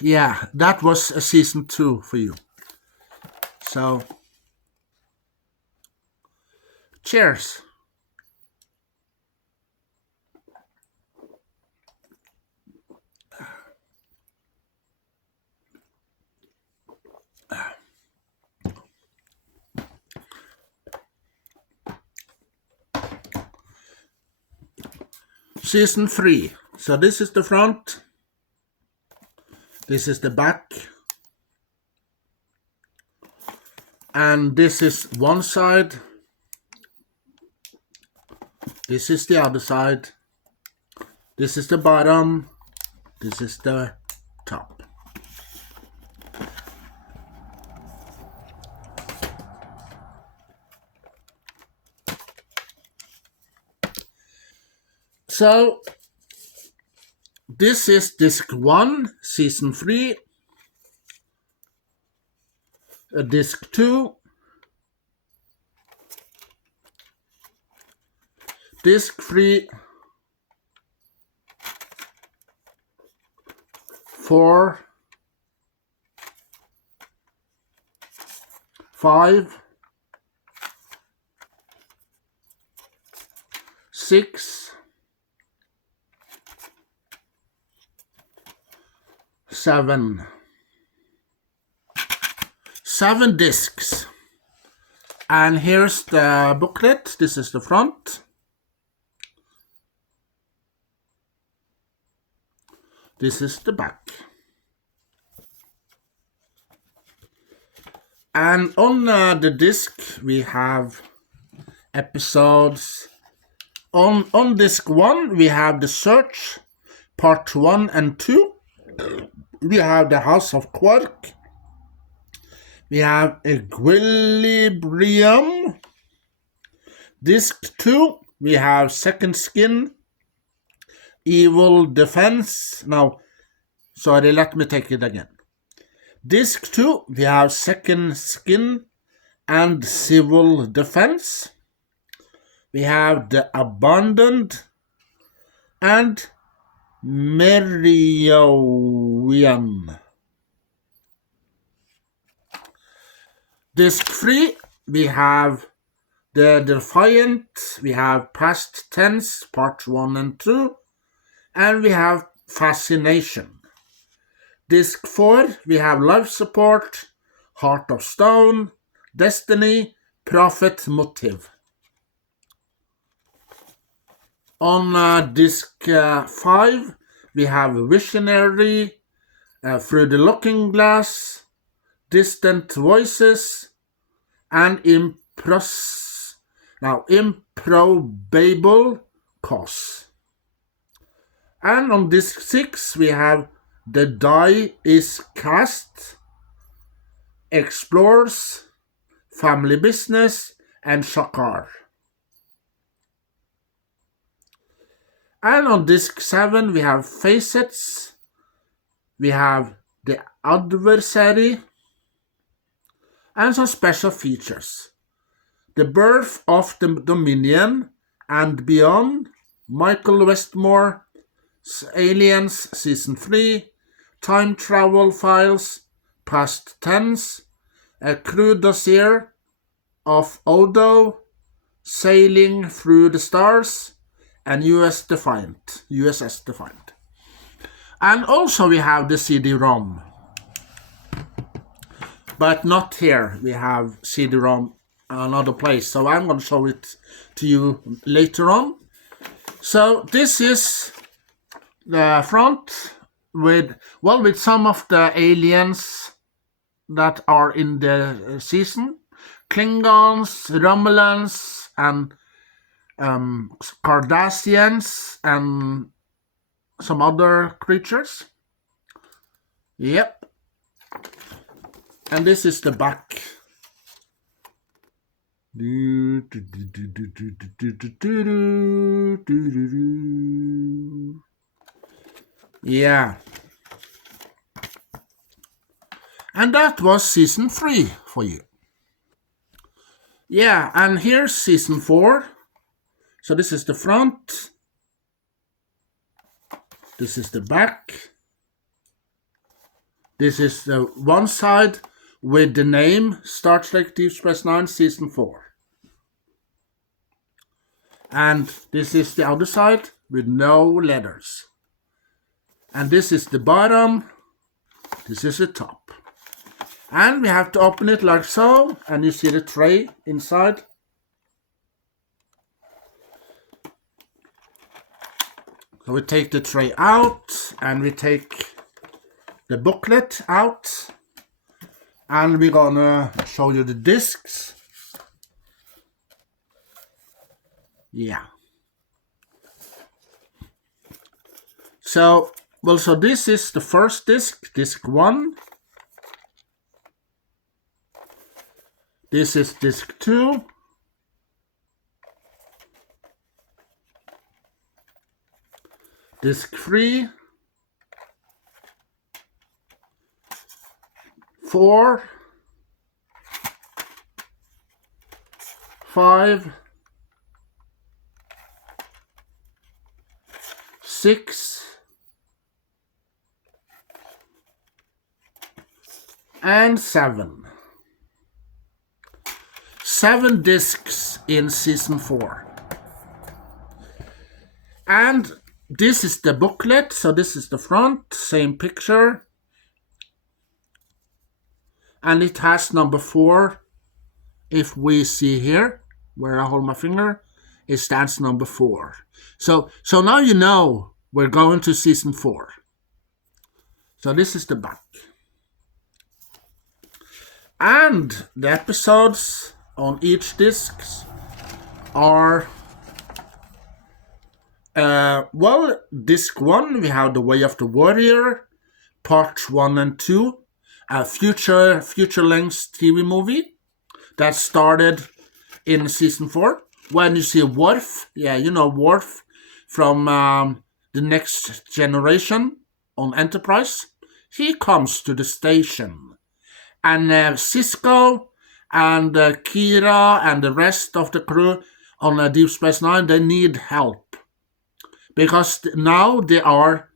yeah, that was a season 2 for you. So, cheers. Season 3. So this is the front. This is the back. And this is one side. This is the other side. This is the bottom. This is the top. So, this is disc 1, season 3. Disc 2. Disc 3. 4. 5. 6. 7. 7 discs. And here's the booklet. This is the front. This is the back. And on the disc we have episodes. On disc 1 we have The Search, part 1 and 2. We have The House of Quark. We have Equilibrium. Disc 2, we have Second Skin, Evil Defense. No, sorry, let me take it again. Disc 2, we have Second Skin and Civil Defense. We have The Abandoned and Merion. Disc 3, we have The Defiant, we have Past Tense, Part 1 and 2, and we have Fascination. Disc 4, we have Life Support, Heart of Stone, Destiny, Prophet Motive. On disc 5, we have Visionary, Through the Looking Glass, Distant Voices, and Improbable Cause. And on disc 6, we have The Die is Cast, Explores, Family Business, and Shakar. And on disc 7, we have Facets, we have The Adversary, and some special features. The Birth of the Dominion and Beyond, Michael Westmore's Aliens Season 3, Time Travel Files, Past Tense, A Crew Dossier of Odo, Sailing Through the Stars, and USS Defiant. And also we have the CD-ROM. But not here. We have CD-ROM another place. So I'm going to show it to you later on. So this is the front with some of the aliens that are in the season. Klingons, Romulans, and Cardassians, and some other creatures. Yep. And this is the back. Yeah. And that was season 3 for you. Yeah, and here's season 4. So this is the front. This is the back. This is the one side with the name Star Trek Deep Space Nine Season 4. And this is the other side with no letters. And this is the bottom, this is the top. And we have to open it like so, and you see the tray inside. So we take the tray out, and we take the booklet out, and we're gonna show you the discs. Yeah. So this is the first disc, disc 1. This is disc 2. Disc 3. 4. 5. 6. And 7. 7 discs in Season 4. And this is the booklet, so this is the front, same picture. And it has number 4. If we see here, where I hold my finger, it stands number 4. So now you know we're going to Season 4. So this is the back. And the episodes on each disc are, disc 1, we have The Way of the Warrior, Part 1 and 2, a feature-length TV movie that started in Season 4. When you see Worf, Worf from The Next Generation on Enterprise, he comes to the station. And Cisco and Kira and the rest of the crew on Deep Space Nine, they need help. Because now there are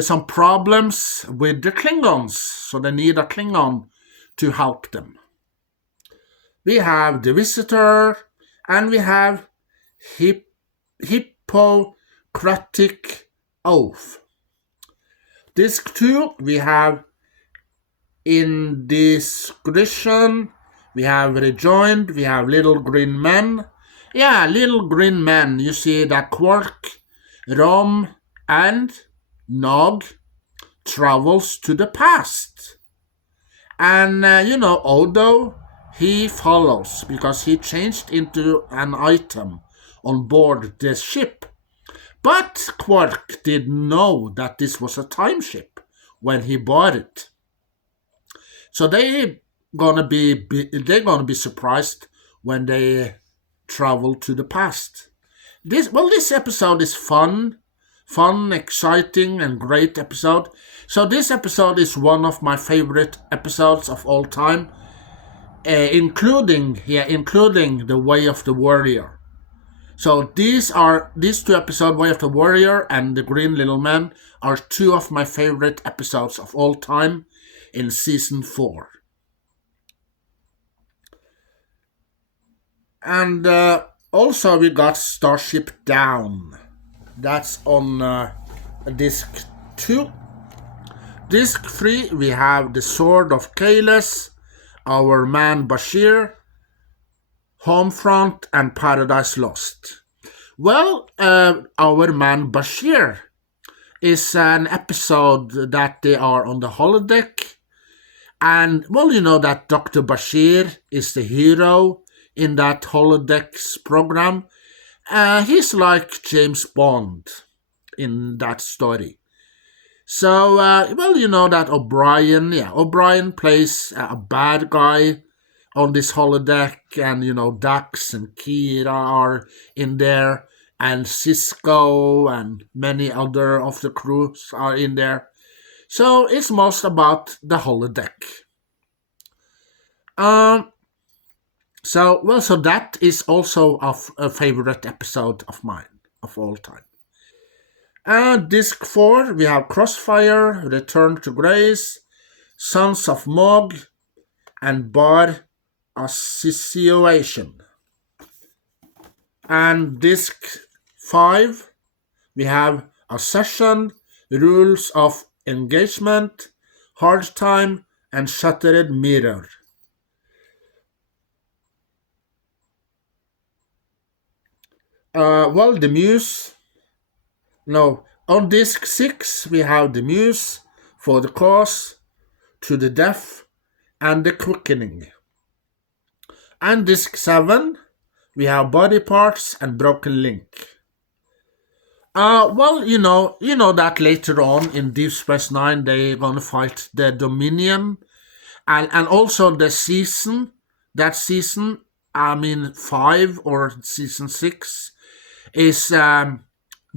some problems with the Klingons, so they need a Klingon to help them. We have the Visitor, and we have Hippocratic Oath. Disc 2, we have Indiscretion, we have Rejoined, we have Little Green Men. Yeah, Little Green Men, you see that Quark, Rom, and Nog travels to the past. And, Odo, he follows because he changed into an item on board the ship. But Quark didn't know that this was a time ship when he bought it. So they're gonna be surprised when they travel to the past. This episode is fun, exciting, and great episode. So this episode is one of my favorite episodes of all time, including The Way of the Warrior. So these two episodes, Way of the Warrior and The Green Little Man, are two of my favorite episodes of all time in Season 4. And also we got Starship Down. That's on Disc 2. Disc 3, we have The Sword of Kahless, Our Man Bashir, Homefront, and Paradise Lost. Well, Our Man Bashir is an episode that they are on the holodeck. And, that Dr. Bashir is the hero in that holodeck's program. He's like James Bond in that story. So, that O'Brien plays a bad guy on this holodeck, and, Dax and Kira are in there, and Cisco and many other of the crews are in there. So it's most about the holodeck. So that is also a favorite episode of mine, of all time. Disc 4, we have Crossfire, Return to Grace, Sons of Mog, and Bar Association. And disc 5, we have Accession, Rules of Engagement, Hard Time, and Shattered Mirror. Well, the Muse. No, on disc 6, we have the Muse, For the Cause, To the Death, and the Quickening. And disc 7, we have Body Parts and Broken Link. Well, you know that later on in Deep Space Nine they're gonna fight the Dominion, and also the season. That season, I mean 5 or season 6, is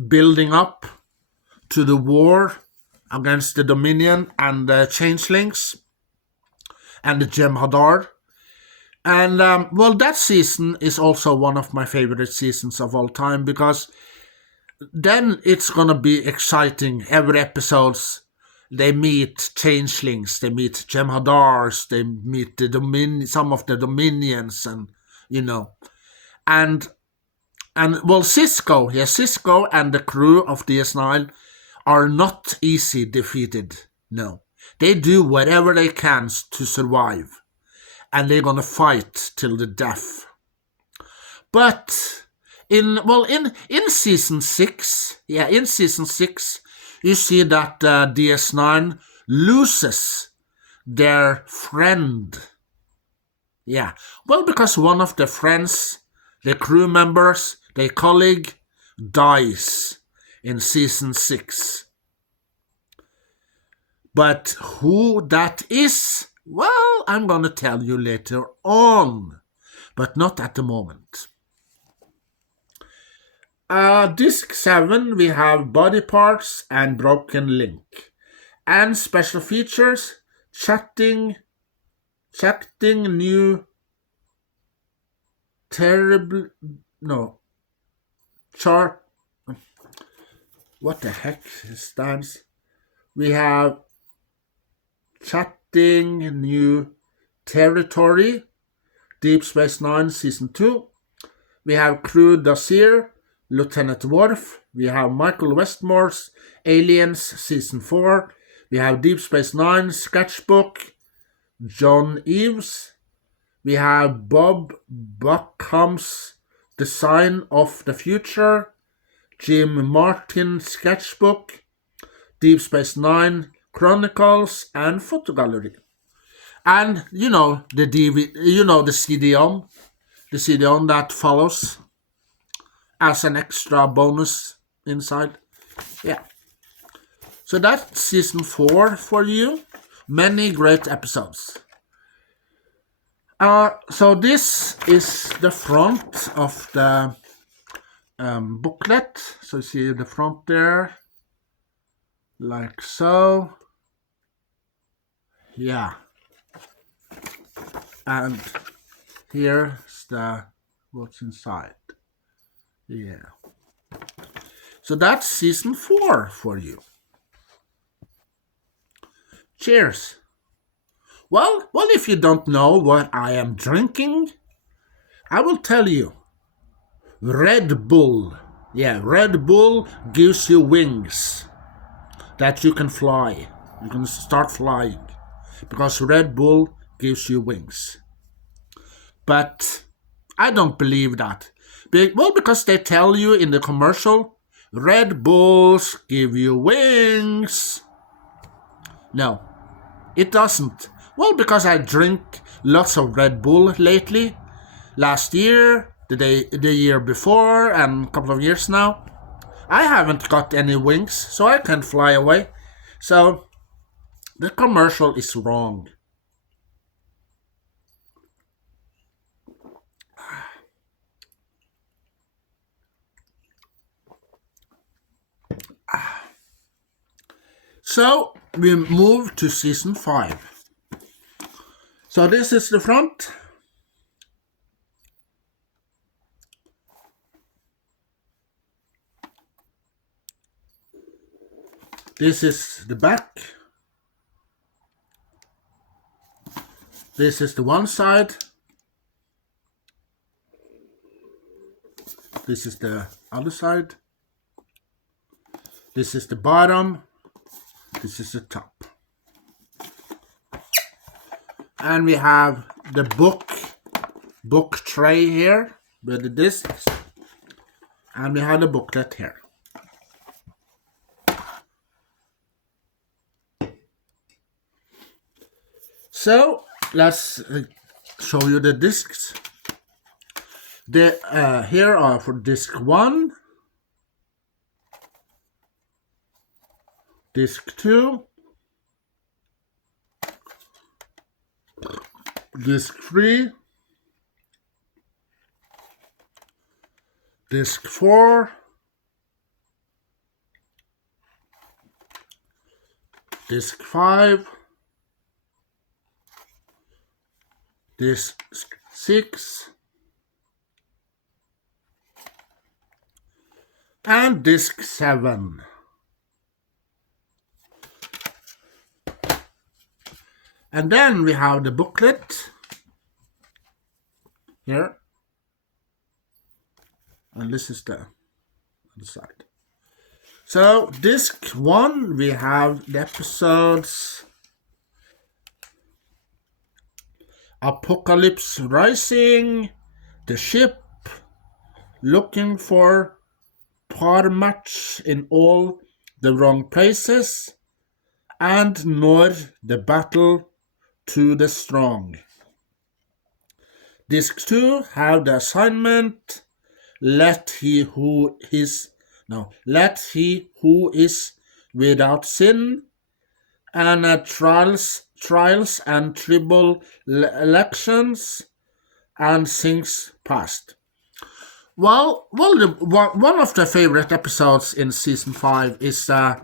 building up to the war against the Dominion and the Changelings and the Jem'Hadar. And, well, that season is also one of my favorite seasons of all time, because then it's gonna be exciting. Every episodes, they meet Changelings, they meet Jem'Hadars, they meet some of the Dominions, and, and well, Cisco and the crew of DS9 are not easy defeated, no. They do whatever they can to survive, and they're gonna fight till the death. But in season 6, you see that DS9 loses their friend. Yeah, well, because one of the friends, the crew members, their colleague, dies in season 6. But who that is, well, I'm gonna tell you later on, but not at the moment. Disc 7, we have Body Parts and Broken Link. And special features, chatting new terrible, no, chart, what the heck stands? We have Chatting New Territory, Deep Space Nine Season 2. We have Crew Dossier, Lieutenant Worf. We have Michael Westmore's Aliens Season 4. We have Deep Space Nine Sketchbook, John Eves. We have Bob Buckham's Design of the Future, Jim Martin Sketchbook, Deep Space Nine Chronicles, and Photo Gallery. And the CD-OM, that follows as an extra bonus inside. Yeah. So that's season 4 for you. Many great episodes. So this is the front of the booklet. So you see the front there, like so. Yeah. And here's what's inside. Yeah. So that's season 4 for you. Cheers. Well, if you don't know what I am drinking, I will tell you. Red Bull. Yeah, Red Bull gives you wings that you can fly. You can start flying because Red Bull gives you wings. But I don't believe that. Well, because they tell you in the commercial, Red Bulls give you wings. No, it doesn't. Well, because I drink lots of Red Bull lately. Last year, the year before, and a couple of years now. I haven't got any wings, so I can't fly away. So, the commercial is wrong. So, we move to season 5. So this is the front. This is the back. This is the one side. This is the other side. This is the bottom. This is the top. And we have the book tray here with the discs. And we have the booklet here. So let's show you the discs. Here are for disc 1, disc 2, disc 3, disc 4, disc 5, disc 6, and disc 7. And then we have the booklet here. And this is the other side. So disc 1, we have the episodes Apocalypse Rising, The Ship, Looking for Paramount in All the Wrong Places, and Nor, The Battle to the Strong. Disc 2 have the assignment Let he who is without sin, and trials and tribulations, and things past. Well, one of the favorite episodes in season 5 is the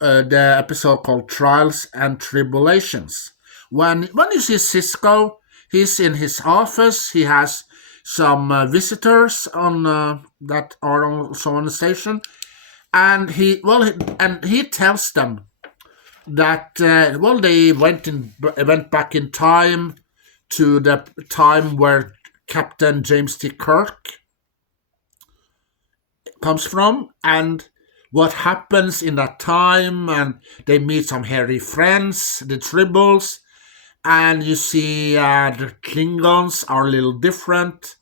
episode called Trials and Tribulations. When you see Cisco, he's in his office. He has some visitors on that are also on the station, and he tells them that they went back in time to the time where Captain James T. Kirk comes from, and what happens in that time, and they meet some hairy friends, the Tribbles, and you see the Klingons are a little different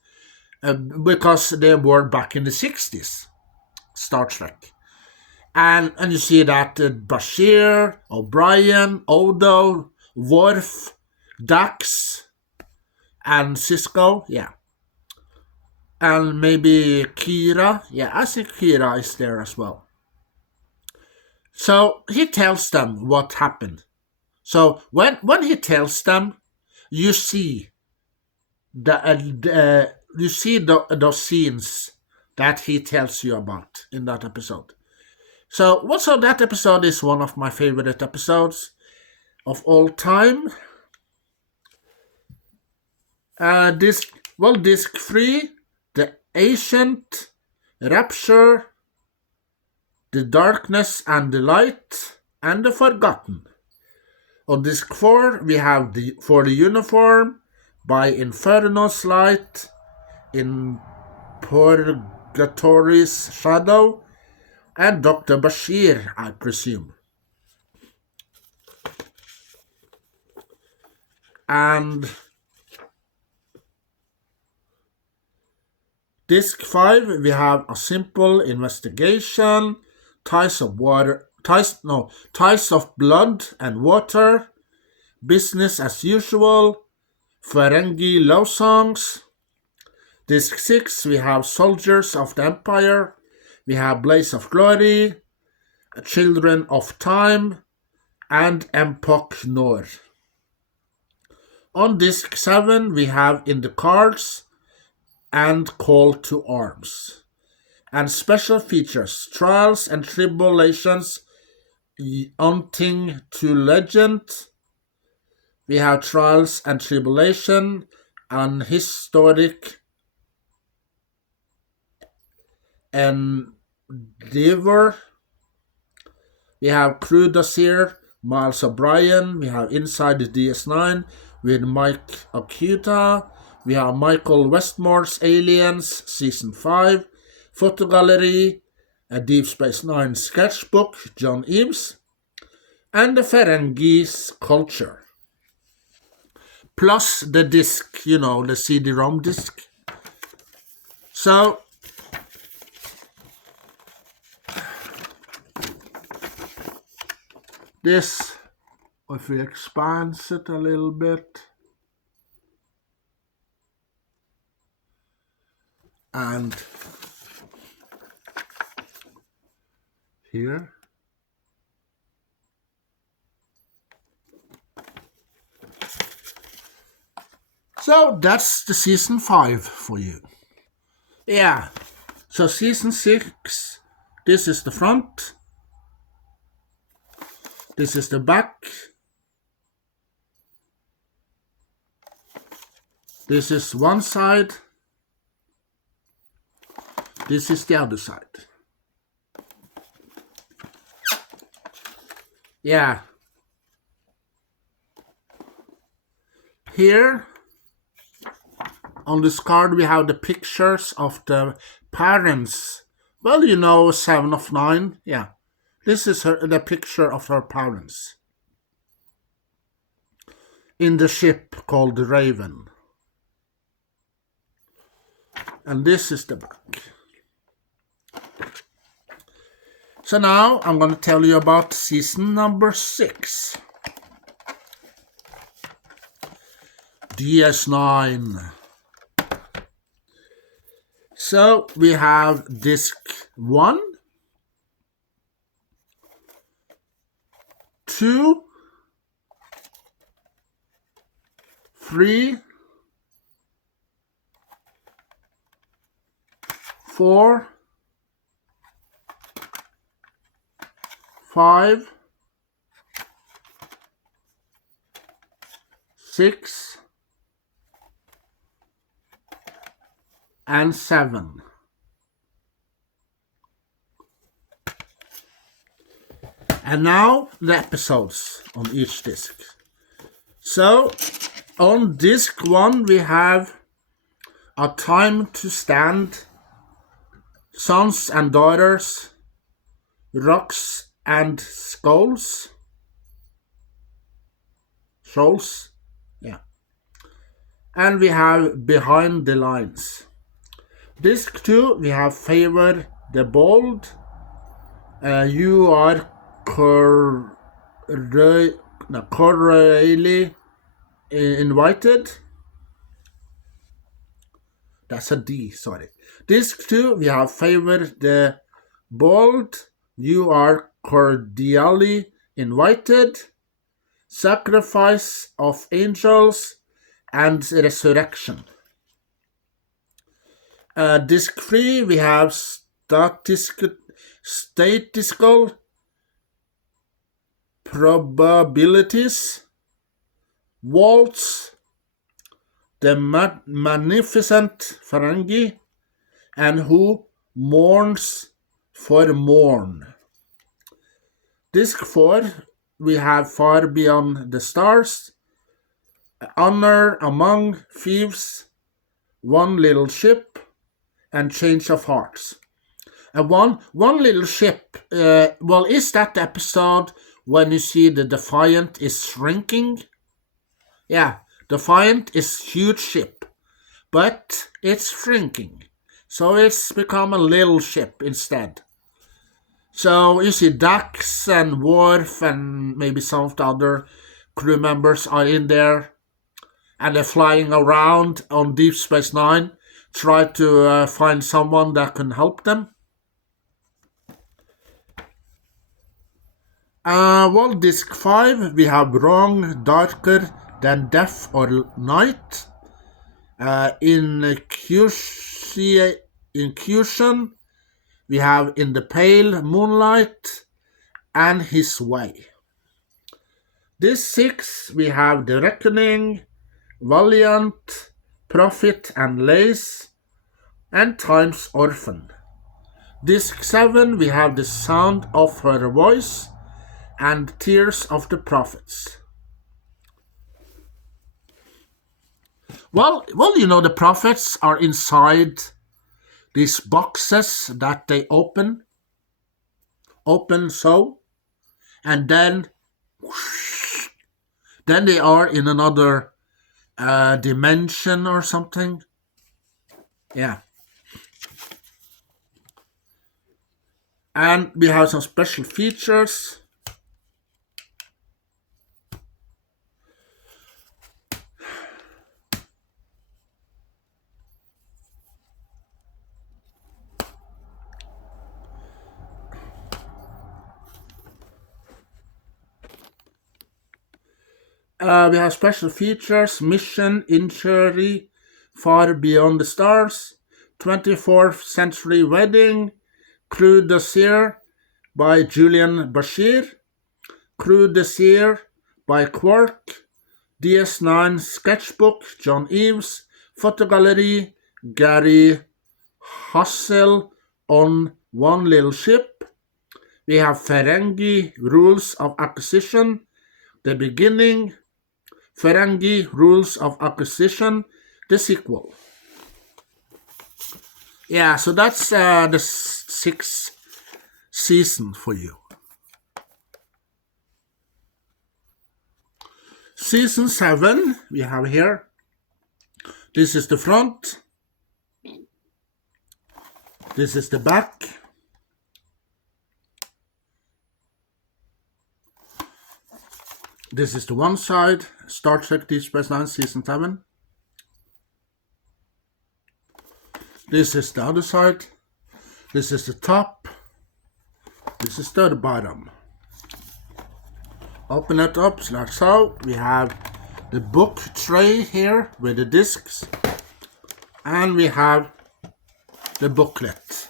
because they were back in the 60s, Star Trek. And you see that Bashir, O'Brien, Odo, Worf, Dax, and Cisco, yeah. And maybe Kira, yeah, I think Kira is there as well. So he tells them what happened. So when he tells them, you see those scenes that he tells you about in that episode. So that episode is one of my favorite episodes of all time. Disc 3, The Ancient, Rapture, The Darkness and the Light, and The Forgotten. On disc 4, we have For the Uniform by Inferno's Light, In Purgatory's Shadow, and Dr. Bashir, I presume. And disc 5, we have A Simple Investigation, Ties of Blood and Water, Business as Usual, Ferengi Love Songs. Disc 6, we have Soldiers of the Empire, we have Blaze of Glory, Children of Time, and Empok Nor. On disc 7, we have In the Cards and Call to Arms. And special features, Trials and Tribulations, Unting to Legend. We have Trials and Tribulation, an historic endeavor. We have Crew Dossier, Miles O'Brien. We have Inside the DS9. with Mike Akuta. We have Michael Westmore's Aliens, Season 5, Photo Gallery, a Deep Space Nine sketchbook, John Eames, and the Ferengis Culture. Plus the disc, the CD-ROM disc. So, this, if we expand it a little bit, and here, so that's the Season 5 for you. Yeah, so Season 6, this is the front, this is the back, this is one side, this is the other side. Yeah. Here on this card we have the pictures of the parents. Well, 7 of 9. Yeah. This is the picture of her parents. In the ship called the Raven. And this is the back. So now I'm going to tell you about season number 6. DS9. So we have disc 1, 2, 3, 4, 5, 6, and 7. And now the episodes on each disc. So on disc 1 we have A Time to Stand, Sons and Daughters, Rocks and Shoals. Yeah. And we have Behind the Lines. Disc 2 we have Favor the Bold, You Are Cordially Invited. That's a D, sorry. Disc 2 we have Favor the Bold, You Are Cordially Invited, Sacrifice of Angels, and Resurrection. Disc 3 we have Statistical Probabilities, Waltz, The Magnificent Ferengi, and Who Mourns for Morn. Disc 4 we have Far Beyond the Stars, Honor Among Thieves, One Little Ship, and Change of Hearts. And one little ship, is that the episode when you see the Defiant is shrinking? Yeah, Defiant is huge ship, but it's shrinking. So it's become a little ship instead. So you see Dax and Worf and maybe some of the other crew members are in there, and they're flying around on Deep Space Nine, try to find someone that can help them. Disc 5 we have Wrong, Darker Than Death or Night, Incursion we have In the Pale Moonlight, and His Way. Disc 6 we have The Reckoning, Valiant, Prophet and Lace, and Time's Orphan. Disc 7 we have The Sound of Her Voice and Tears of the Prophets. Well, you know, the prophets are inside these boxes that they open so, and then they are in another dimension or something. Yeah. And we have some special features. We have special features, mission, injury, far beyond the stars, 24th century wedding, crew dossier by Julian Bashir, crew dossier by Quark, DS9 sketchbook, John Eves, photo gallery, Gary Hassel on One Little Ship. We have Ferengi Rules of Acquisition, The Beginning, Ferengi Rules of Acquisition, the sequel. Yeah, so that's the 6th season for you. Season 7 we have here. This is the front. This is the back. This is the one side, Star Trek Deep Space Nine Season 7. This is the other side. This is the top. This is the bottom. Open it up like so. We have the book tray here with the discs. And we have the booklet.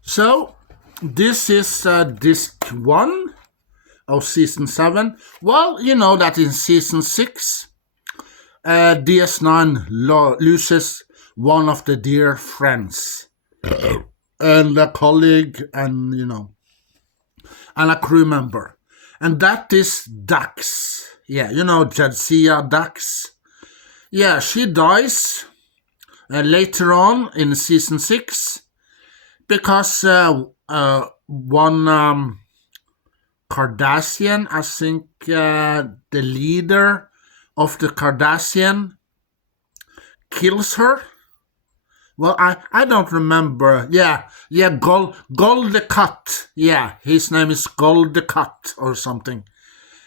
So, this is disc 1 of season 7. Well, you know that in season 6, DS9 loses one of the dear friends. And a colleague and, you know, and a crew member. And that is Dax. Yeah, you know, Jadzia Dax. Yeah, she dies later on in season 6 because one Cardassian, I think the leader of the Cardassian, kills her. Well, I don't remember. Yeah, Goldecut. Yeah, his name is Goldecut or something.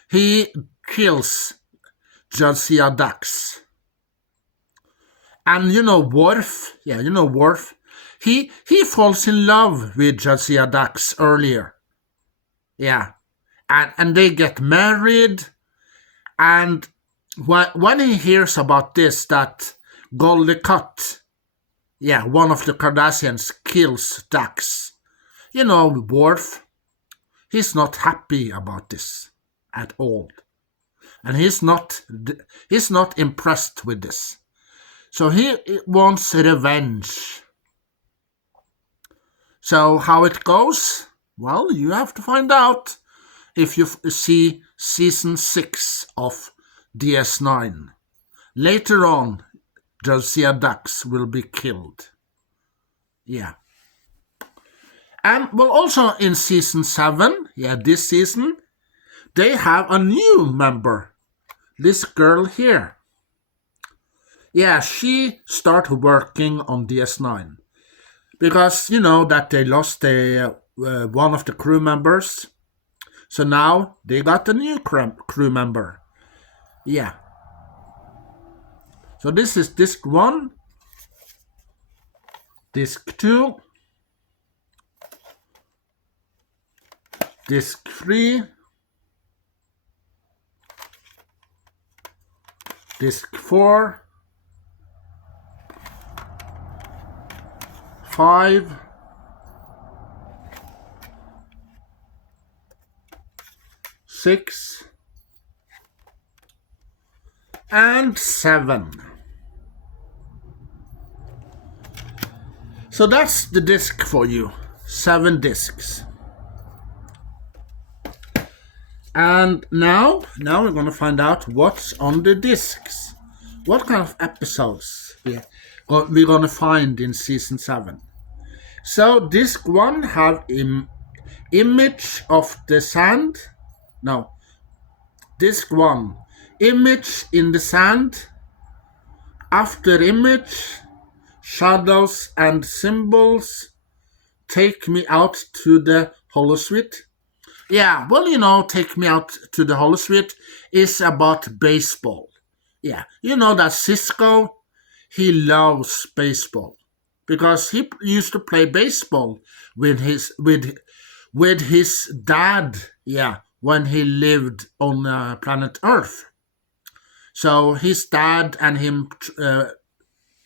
He kills Jadzia Dax. And you know Worf. Yeah, you know Worf. He falls in love with Jadzia Dax earlier. Yeah. And they get married. And when he hears about this, that Goldecut, yeah, one of the Cardassians, kills Dax, you know, Worf, he's not happy about this at all. And he's not impressed with this. So he wants revenge. So how it goes? Well, you have to find out if you see season 6 of DS9. Later on, Jadzia Dax will be killed. Yeah. And well, also in season 7, yeah, this season, they have a new member. This girl here. Yeah, she started working on DS9. Because, you know, that they lost one of the crew members. So now they got a new crew member. Yeah. So this is disc 1. Disc 2. Disc 3. Disc 4. 5. 6. And 7. So that's the disc for you. 7 discs. And now we're going to find out what's on the discs. What kind of episodes we're going to find in season 7. So disc 1 have image of the sand. No. Disc 1, image in the sand. After image, shadows and symbols. Take me out to the holosuite. Yeah, well, Take Me Out to the Holosuite is about baseball. Yeah, you know that Cisco, he loves baseball because he used to play baseball with his dad. Yeah, when he lived on planet Earth. So his dad and him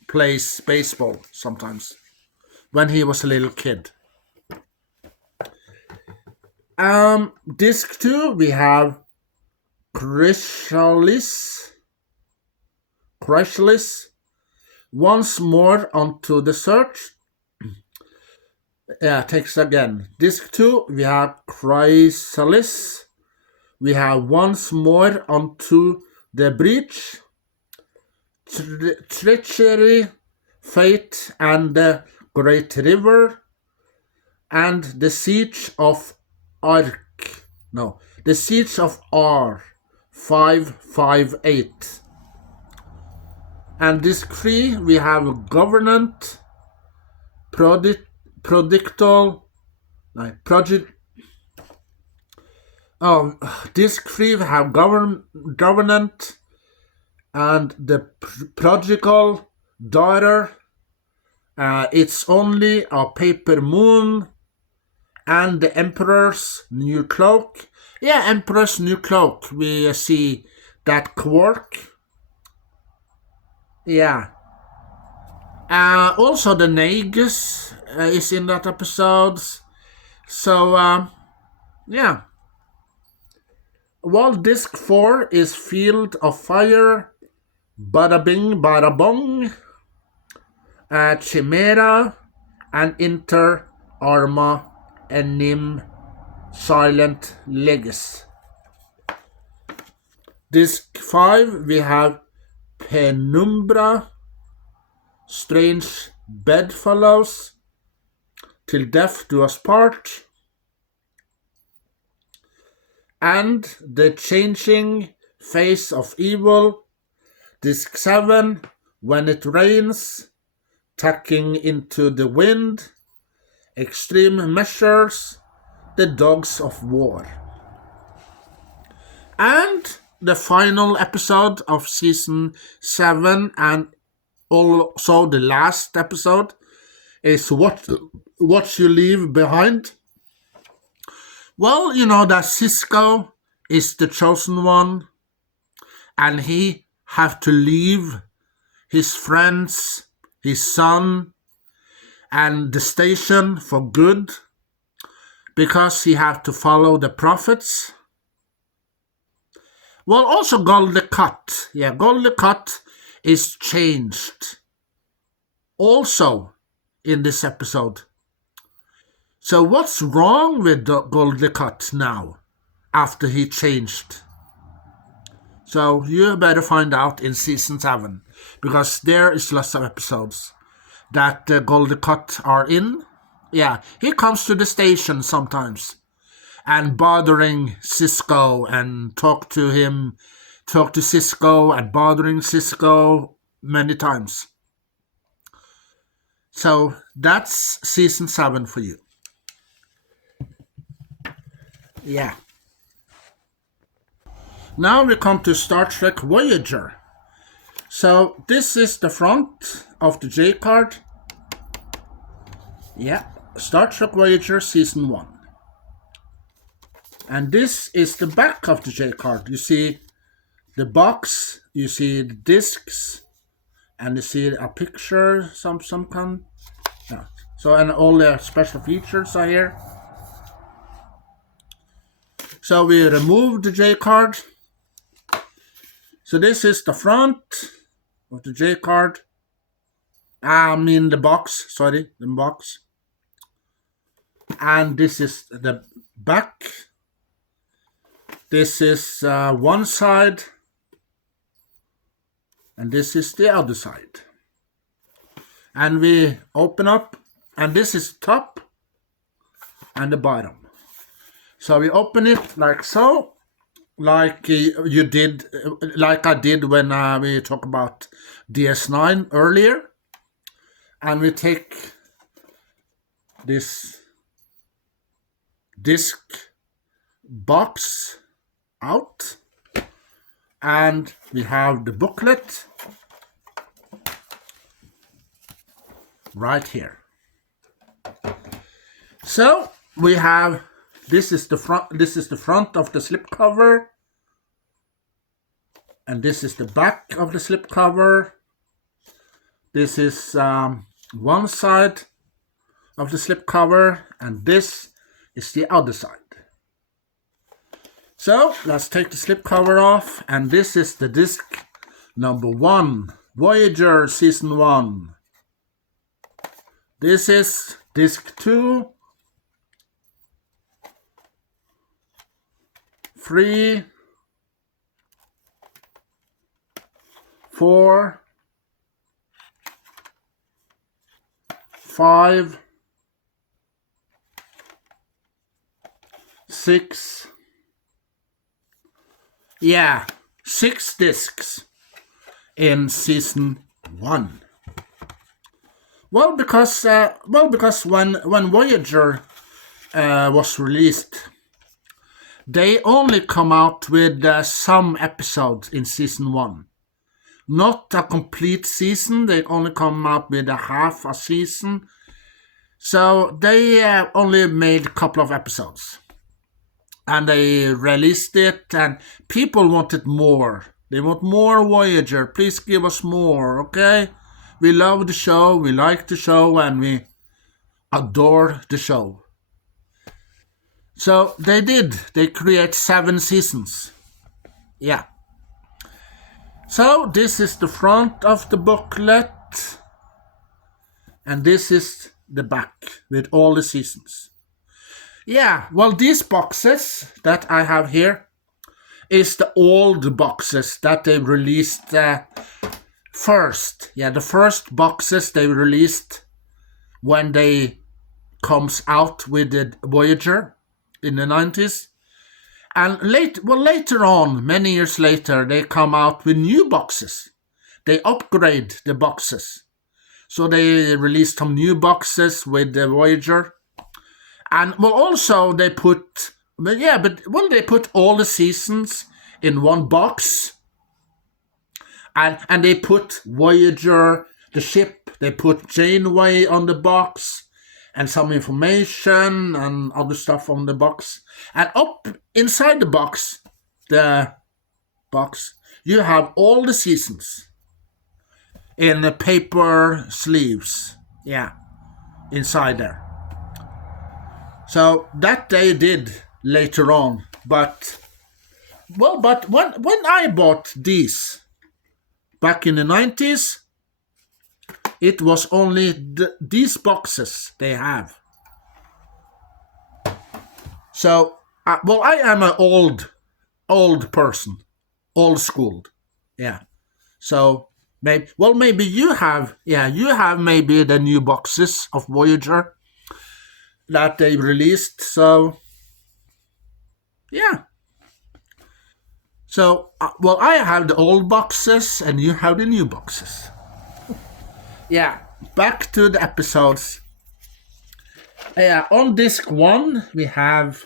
plays baseball sometimes when he was a little kid. Disc 2, we have Chrysalis. Once more onto the search. Yeah, takes again. Disc 2, we have Chrysalis. We have once more onto the breach. Treachery, Fate, and the Great River. And the Siege of the Siege of R 558. And disc 3 we have Government, disc 3 we have Government and the Prodigal Daughter. It's only a paper moon. And the Emperor's New Cloak. Yeah, Emperor's New Cloak. We see that Quark. Yeah. Also, the Nagus is in that episode. So, yeah. Well, disc 4 is Field of Fire. Bada Bing, Bada Bong. Chimera. And Inter Arma. Enim Silent Legacy. Disc 5 we have Penumbra, Strange Bedfellows, Till Death Do Us Part, and The Changing Face of Evil. Disc 7, When It Rains, Tacking Into the Wind, Extreme Measures, The Dogs of War. And the final episode of season 7 and also the last episode is What You Leave Behind. Well, you know that Cisco is the chosen one and he have to leave his friends, his son, and the station for good because he had to follow the prophets. Well, also Goldie-Cut. Yeah, Goldie-Cut is changed also in this episode. So what's wrong with Goldie-Cut now after he changed? So you better find out in season 7 because there is lots of episodes that Goldie-Cut are in. Yeah, he comes to the station sometimes and bothering Cisco and talk to Cisco and bothering Cisco many times. So that's season 7 for you. Yeah. Now we come to Star Trek Voyager. So this is the front of the J card. Yeah, Star Trek Voyager Season 1. And this is the back of the J card. You see the box, you see the discs, and you see a picture, some kind. Yeah. So, and all the special features are here. So we remove the J card. So this is the front of the J card. The box, the box. And this is the back. This is one side, and this is the other side. And we open up, and this is top and the bottom. So we open it like so, like I did when we talked about DS9 earlier. And we take this disc box out, and we have the booklet right here. So we have, this is the front of the slipcover, and this is the back of the slipcover. This is one side of the slipcover, and this is the other side. So let's take the slipcover off, and this is the disc number 1, Voyager Season 1. This is disc 2, 3, 4, 5, 6, 6 discs in season 1. Well, because when Voyager was released, they only come out with some episodes in season 1. Not a complete season, they only come out with a half a season. So they only made a couple of episodes. And they released it, and people wanted more. They want more Voyager. Please give us more, okay? We love the show, we like the show, and we adore the show. So they did. They create 7 seasons. Yeah. So this is the front of the booklet, and this is the back with all the seasons. Yeah, well, these boxes that I have here is the old boxes that they released first. Yeah, the first boxes they released when they comes out with the Voyager in the 90s. And later on, many years later, they come out with new boxes. They upgrade the boxes. So they released some new boxes with the Voyager. And also they put all the seasons in one box. And they put Voyager, the ship, they put Janeway on the box, and some information and other stuff on the box. And up inside the box, you have all the seasons in the paper sleeves. Yeah, inside there. So that they did later on. But when I bought these back in the 90s, it was only these boxes they have. So, I am an old person, old school. Yeah. So, maybe you have maybe the new boxes of Voyager that they released. So, yeah. So, I have the old boxes and you have the new boxes. Yeah, back to the episodes. On disc 1, we have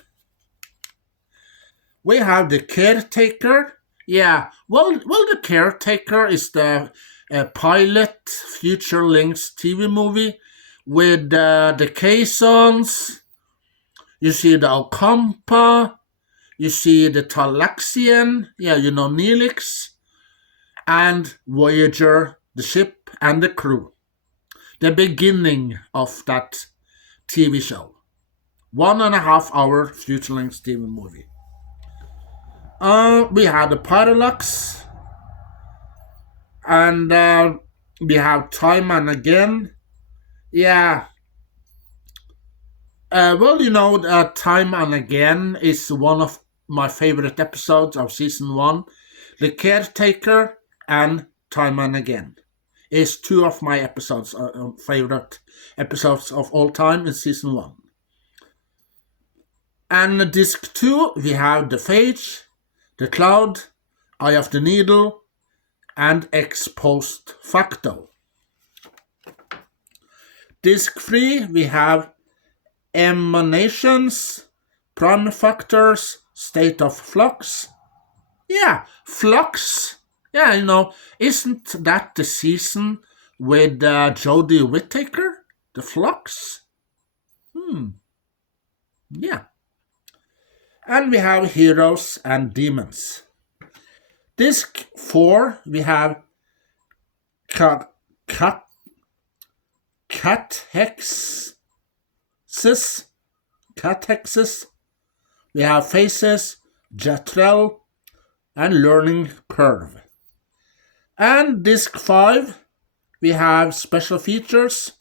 the Caretaker. Yeah, the Caretaker is the pilot future-length TV movie with the Caissons. You see the Alcampa. You see the Talaxian. Yeah, Neelix. And Voyager, the ship, and the crew. The beginning of that TV show. 1.5 hour future-length TV movie. We had the Parallax. And we have Time and Again. Yeah. Time and Again is one of my favorite episodes of season 1, The Caretaker and Time and Again, is 2 of my episodes, favorite episodes of all time in season 1. And disc 2, we have The Phage, The Cloud, Eye of the Needle, and Ex Post Facto. Disc 3, we have Emanations, Prime Factors, State of Flux. Yeah, Flux. Yeah, isn't that the season with Jodie Whittaker? The Flux? Yeah. And we have Heroes and Demons. Disc 4, we have Catexes. We have Faces, Jetrel, and Learning Curve. And disc 5, we have special features.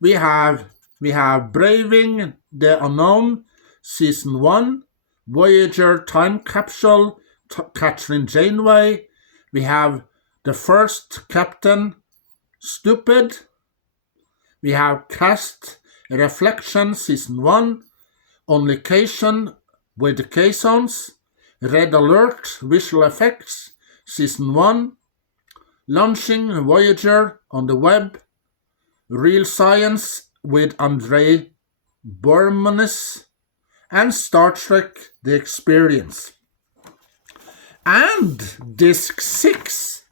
We have Braving the Unknown, Season 1, Voyager Time Capsule, Catherine Janeway. We have The First Captain, Stupid. We have Cast Reflection, Season 1, On Location with the Caissons, Red Alert Visual Effects, Season 1, Launching Voyager on the Web, Real Science with Andrei Bormanis, and Star Trek The Experience. And Disc 6.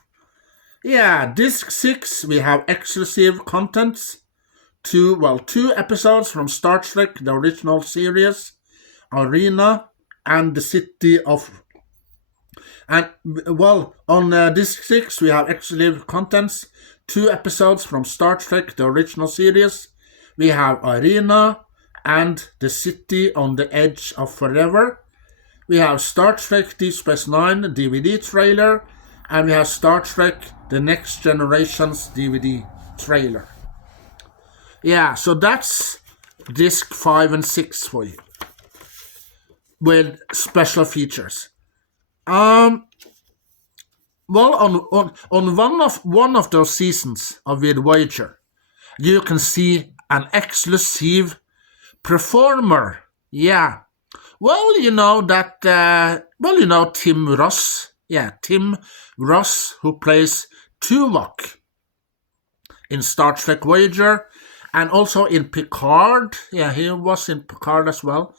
Yeah, Disc 6, we have exclusive contents. 2 episodes from Star Trek, the original series, Arena, and the City of... And, on Disc 6, we have exclusive contents. 2 episodes from Star Trek, the original series. We have Arena and the City on the Edge of Forever. We have Star Trek Deep Space Nine DVD trailer. And we have Star Trek The Next Generation's DVD trailer. Yeah, so that's disc 5 and 6 for you, with special features. On one of those seasons of with Voyager, you can see an exclusive performer. Yeah, Tim Russ. Yeah, Tim Russ, who plays Tuvok in Star Trek Voyager. And also in Picard. Yeah, he was in Picard as well.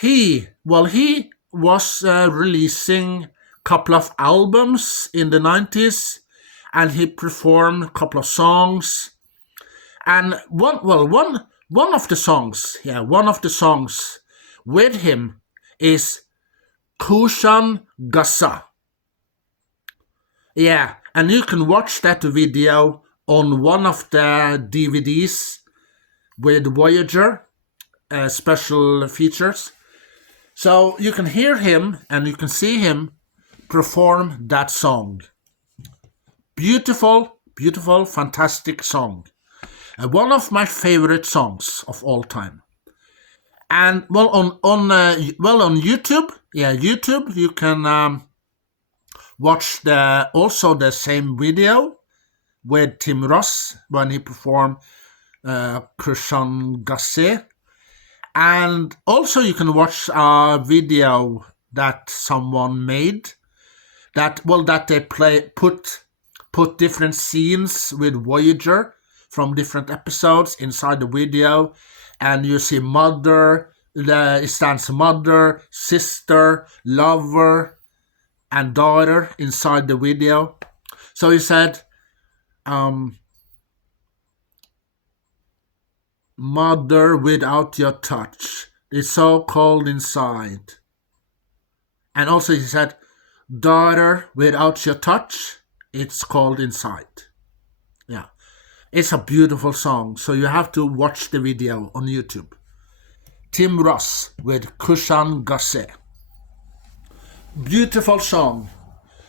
He was releasing a couple of albums in the 90s, and he performed a couple of songs. And one of the songs with him is Kushangaza. Yeah, and you can watch that video on one of the DVDs with Voyager special features. So you can hear him and you can see him perform that song. Beautiful, beautiful, fantastic song. One of my favorite songs of all time. And on YouTube, YouTube, you can watch the same video with Tim Russ when he performed Kushangaza. And also you can watch a video that someone made that they put different scenes with Voyager from different episodes inside the video, and you see it stands mother, sister, lover, and daughter inside the video. So he said, mother without your touch, it's so cold inside. And also he said, daughter without your touch, it's cold inside. Yeah, it's a beautiful song, so you have to watch the video on YouTube. Tim Russ with Kushangaza. Beautiful song.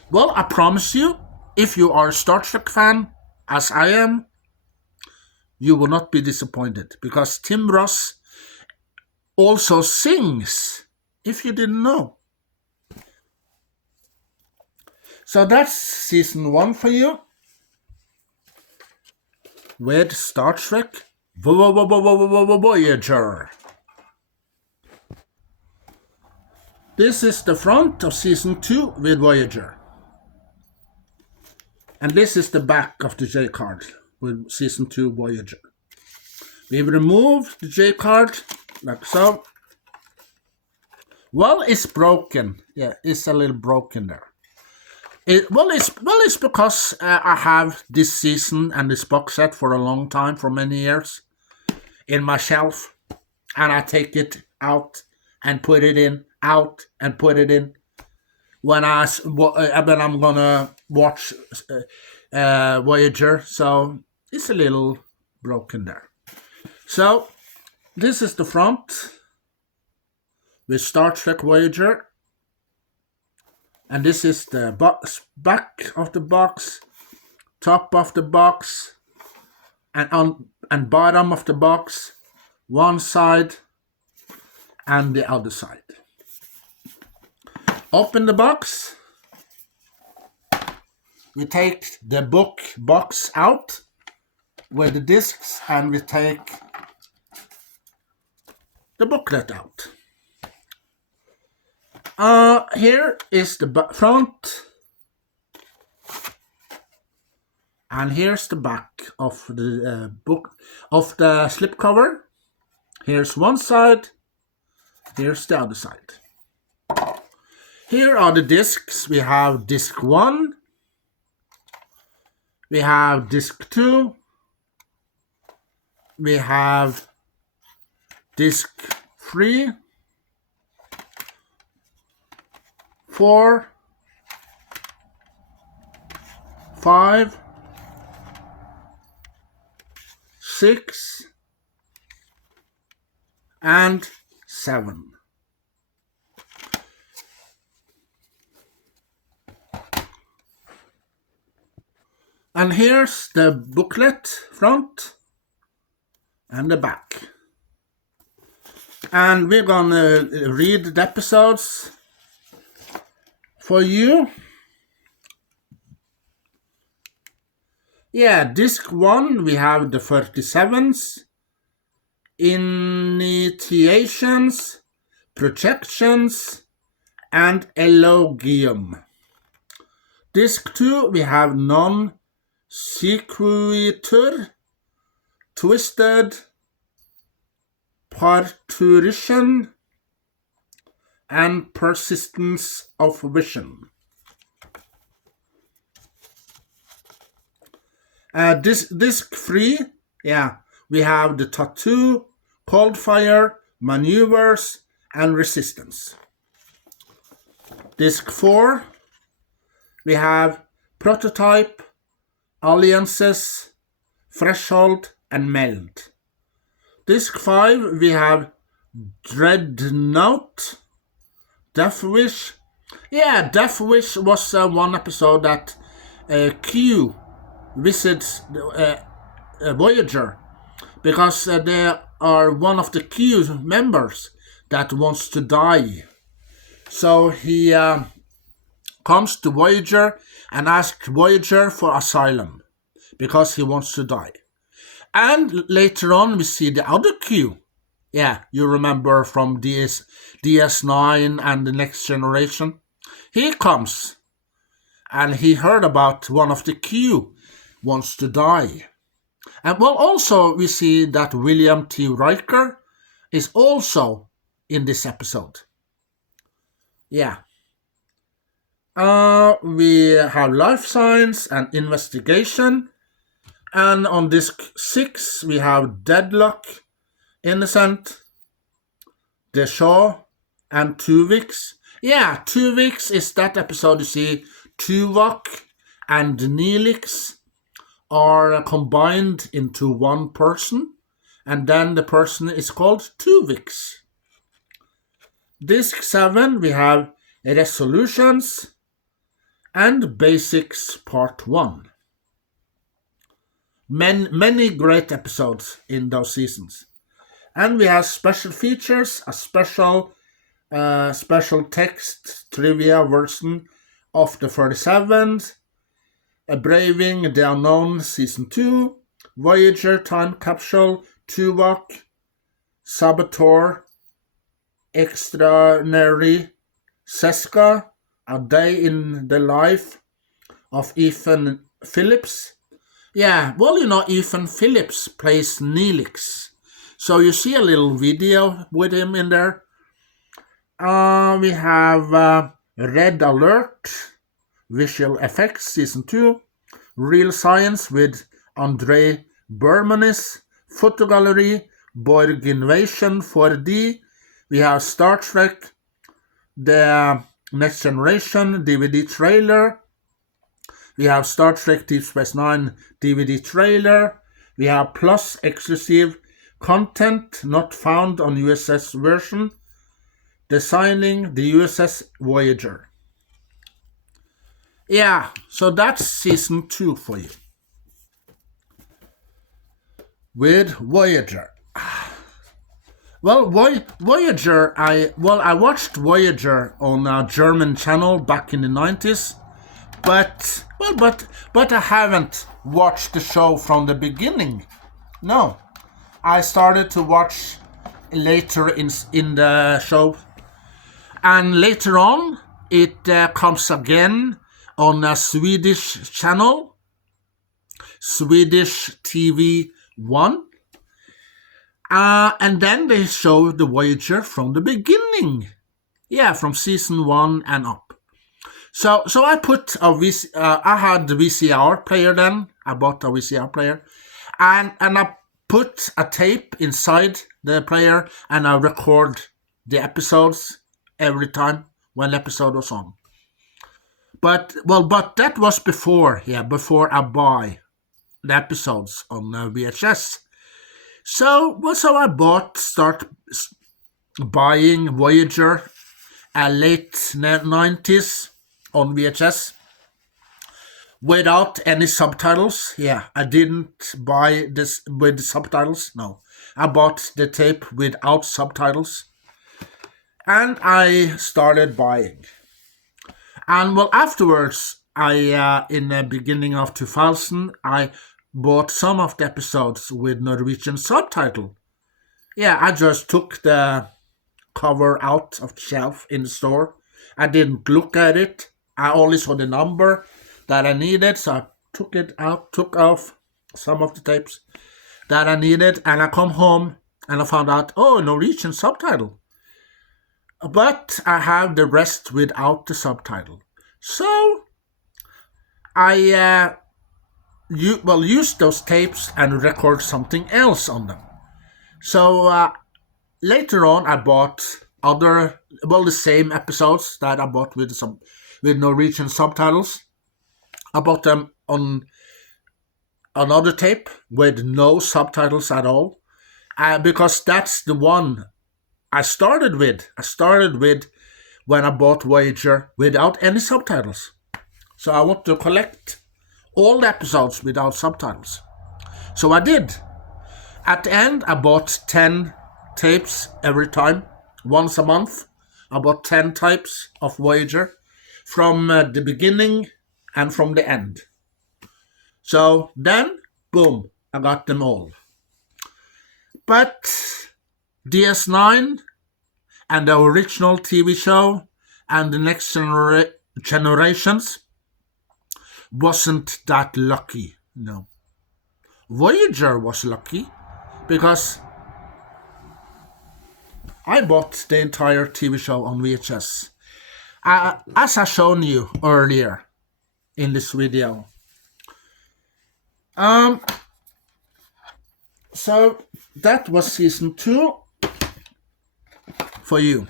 Well, I promise you, if you are a Star Trek fan, as I am, you will not be disappointed, because Tim Russ also sings, if you didn't know. So that's season 1 for you, with Star Trek Voyager. This is the front of season 2 with Voyager. And this is the back of the J card with season 2 Voyager. We've removed the J card like so. Well, it's broken. Yeah, it's a little broken there. It's because I have this season and this box set for a long time, for many years, in my shelf, and I take it out and put it in, out and put it in when I'm gonna watch Voyager. So it's a little broken there. So this is the front with Star Trek Voyager. And this is the back of the box, top of the box, and bottom of the box, one side and the other side. Open the box. We take the box out with the discs, and we take the booklet out. Here is the front, and here's the back of the book of the slipcover. Here's one side, here's the other side. Here are the discs. We have disc 1, we have disc 2, we have disc 3, 4, 5, 6, and 7. And here's the booklet, front and the back. And we're gonna read the episodes for you. Yeah, disc 1, we have the 37s, initiations, projections, and elogium. Disc 2, we have non-sequitur, twisted, parturition, and persistence of vision. Disc 3, yeah, we have the tattoo, cold fire, maneuvers, and resistance. Disc 4, we have prototype, alliances, threshold, and meld. Disc 5, we have dreadnought, Death Wish. Yeah, Death Wish was one episode that Q visits Voyager, because they are one of the Q members that wants to die. So he comes to Voyager and asks Voyager for asylum because he wants to die. And later on we see the other Q. Yeah, you remember from DS9 and the Next Generation. He comes and he heard about one of the Q wants to die. And well, also we see that William T. Riker is also in this episode. Yeah. We have life science and investigation. And on disc 6 we have deadlock, innocent, Deshaw, and Tuvix. Yeah, Tuvix is that episode you see Tuvok and Neelix are combined into one person, and then the person is called Tuvix. Disc 7, we have Resolutions and Basics Part 1. Many great episodes in those seasons. And we have special features, a special text trivia version of the 37th, a Braving the Unknown Season 2, Voyager Time Capsule, Tuvok, Saboteur, Extraordinary, Seska, A Day in the Life of Ethan Phillips. Yeah, well, Ethan Phillips plays Neelix. So you see a little video with him in there. We have Red Alert, Visual Effects Season 2, Real Science with Andrei Bermanis, Photo Gallery, Borg Invasion 4D. We have Star Trek, The Next Generation DVD trailer. We have Star Trek Deep Space Nine DVD trailer. We have Plus exclusive content not found on USS version. Designing the USS Voyager. Yeah, so that's season 2 for you. With Voyager. Well, Voyager, I watched Voyager on a German channel back in the 90s, but I haven't watched the show from the beginning. No, I started to watch later in the show, and later on it comes again on a Swedish channel, Swedish TV 1. And then they show the Voyager from the beginning. Yeah, from season 1 and up. So I put I had the VCR player then. I bought a VCR player. And I put a tape inside the player and I record the episodes every time when the episode was on. But that was before I buy the episodes on VHS. So I start buying Voyager late 90s on VHS without any subtitles. Yeah, I didn't buy this with subtitles. No, I bought the tape without subtitles. And I started buying. And afterwards, I in the beginning of 2000, I bought some of the episodes with Norwegian subtitle. Yeah, I just took the cover out of the shelf in the store. I didn't look at it. I only saw the number that I needed, so I took it out, took off some of the tapes that I needed, and I come home and I found out, Norwegian subtitle. But I have the rest without the subtitle. So I use those tapes and record something else on them. So later on I bought the same episodes that I bought with Norwegian subtitles. I bought them on another tape with no subtitles at all, because that's the one I started with. I started with when I bought Voyager without any subtitles. So I want to collect all the episodes without subtitles. So I did. At the end, I bought 10 tapes every time, once a month. I bought 10 tapes of Voyager from the beginning and from the end. So then, boom, I got them all. But DS9 and the original TV show and the next generations wasn't that lucky, no. Voyager was lucky because I bought the entire TV show on VHS. As I shown you earlier in this video. So that was season 2 for you.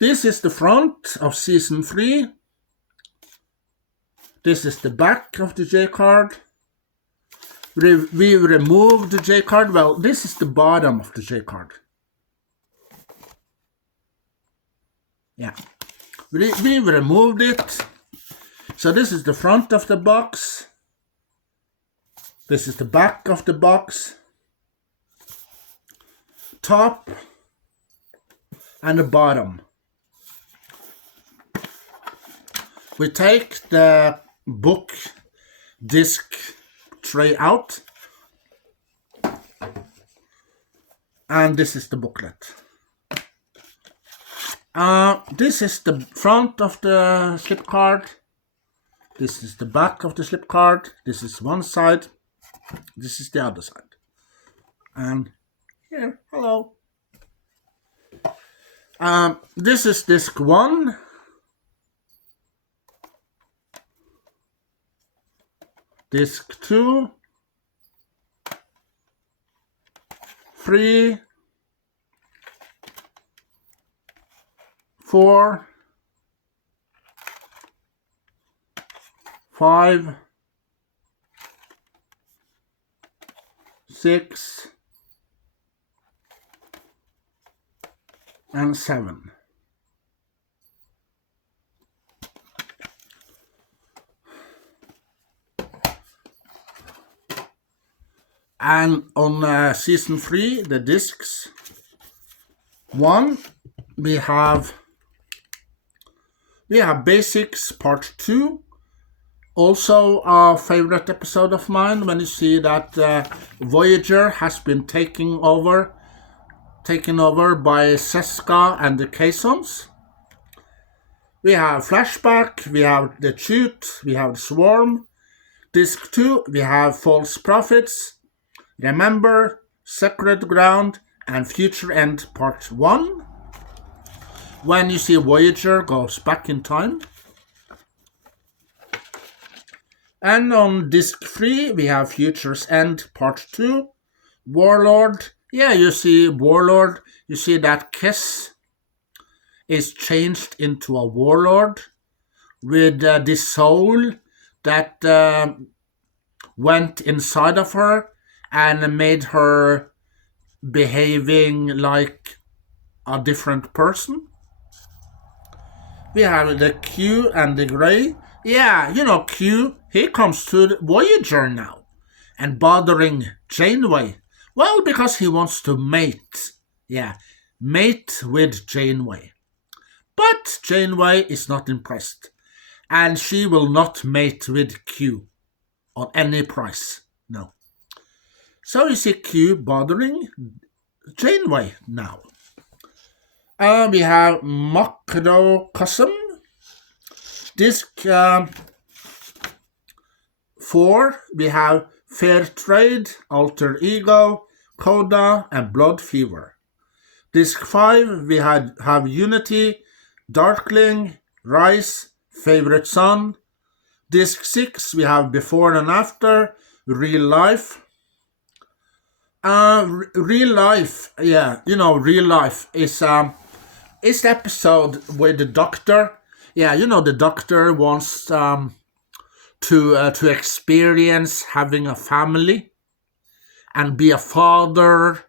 This is the front of season 3. This is the back of the J-card. We removed the J-card. Well, this is the bottom of the J-card. Yeah. We removed it. So this is the front of the box. This is the back of the box, top, and the bottom. We take the book disc tray out, and this is the booklet. This is the front of the slip card. This is the back of the slip card. This is one side. This is the other side. And here, hello. This is disc 1. Disc 2. 3. 4. 5. 6. And 7. And on season 3, the discs 1, we have Basics Part 2. Also a favorite episode of mine, when you see that Voyager has been taken over by Seska and the Caissons. We have Flashback, we have The Chute, we have Swarm. Disc 2, we have False Prophets, Remember, Sacred Ground, and Future End Part 1. When you see Voyager goes back in time. And on disc 3, we have Future's End Part 2, Warlord. Yeah, you see Warlord. You see that Kes is changed into a Warlord with the soul that went inside of her and made her behaving like a different person. We have the Q and the Grey. Yeah, you know Q, he comes to Voyager now and bothering Janeway. Well, because he wants to mate. Yeah, mate with Janeway. But Janeway is not impressed, and she will not mate with Q on any price. No. So you see Q bothering Janeway now. We have Macrocosm. Disc 4, we have Fair Trade, Alter Ego, Coda, and Blood Fever. Disc 5, we have Unity, Darkling, Rise, Favorite Son. Disc 6, we have Before and After, Real Life. Real Life, yeah, you know, Real Life is the episode with the Doctor. Yeah, you know, the Doctor wants to experience having a family and be a father.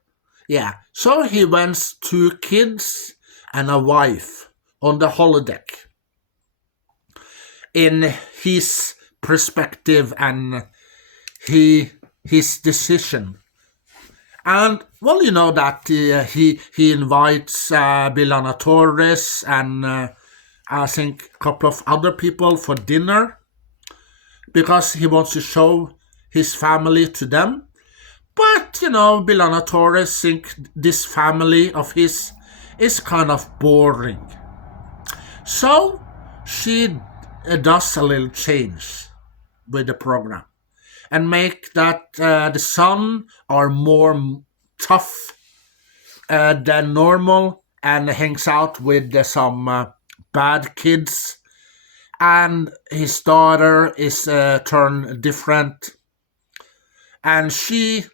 Yeah, so he wants 2 kids and a wife on the holodeck in his perspective and his decision. And, well, you know that he invites Bilana Torres and I think a couple of other people for dinner because he wants to show his family to them. But, you know, Bilana Torres think this family of his is kind of boring. So she does a little change with the program and make that the son are more tough than normal and hangs out with some bad kids. And his daughter is turned different. And she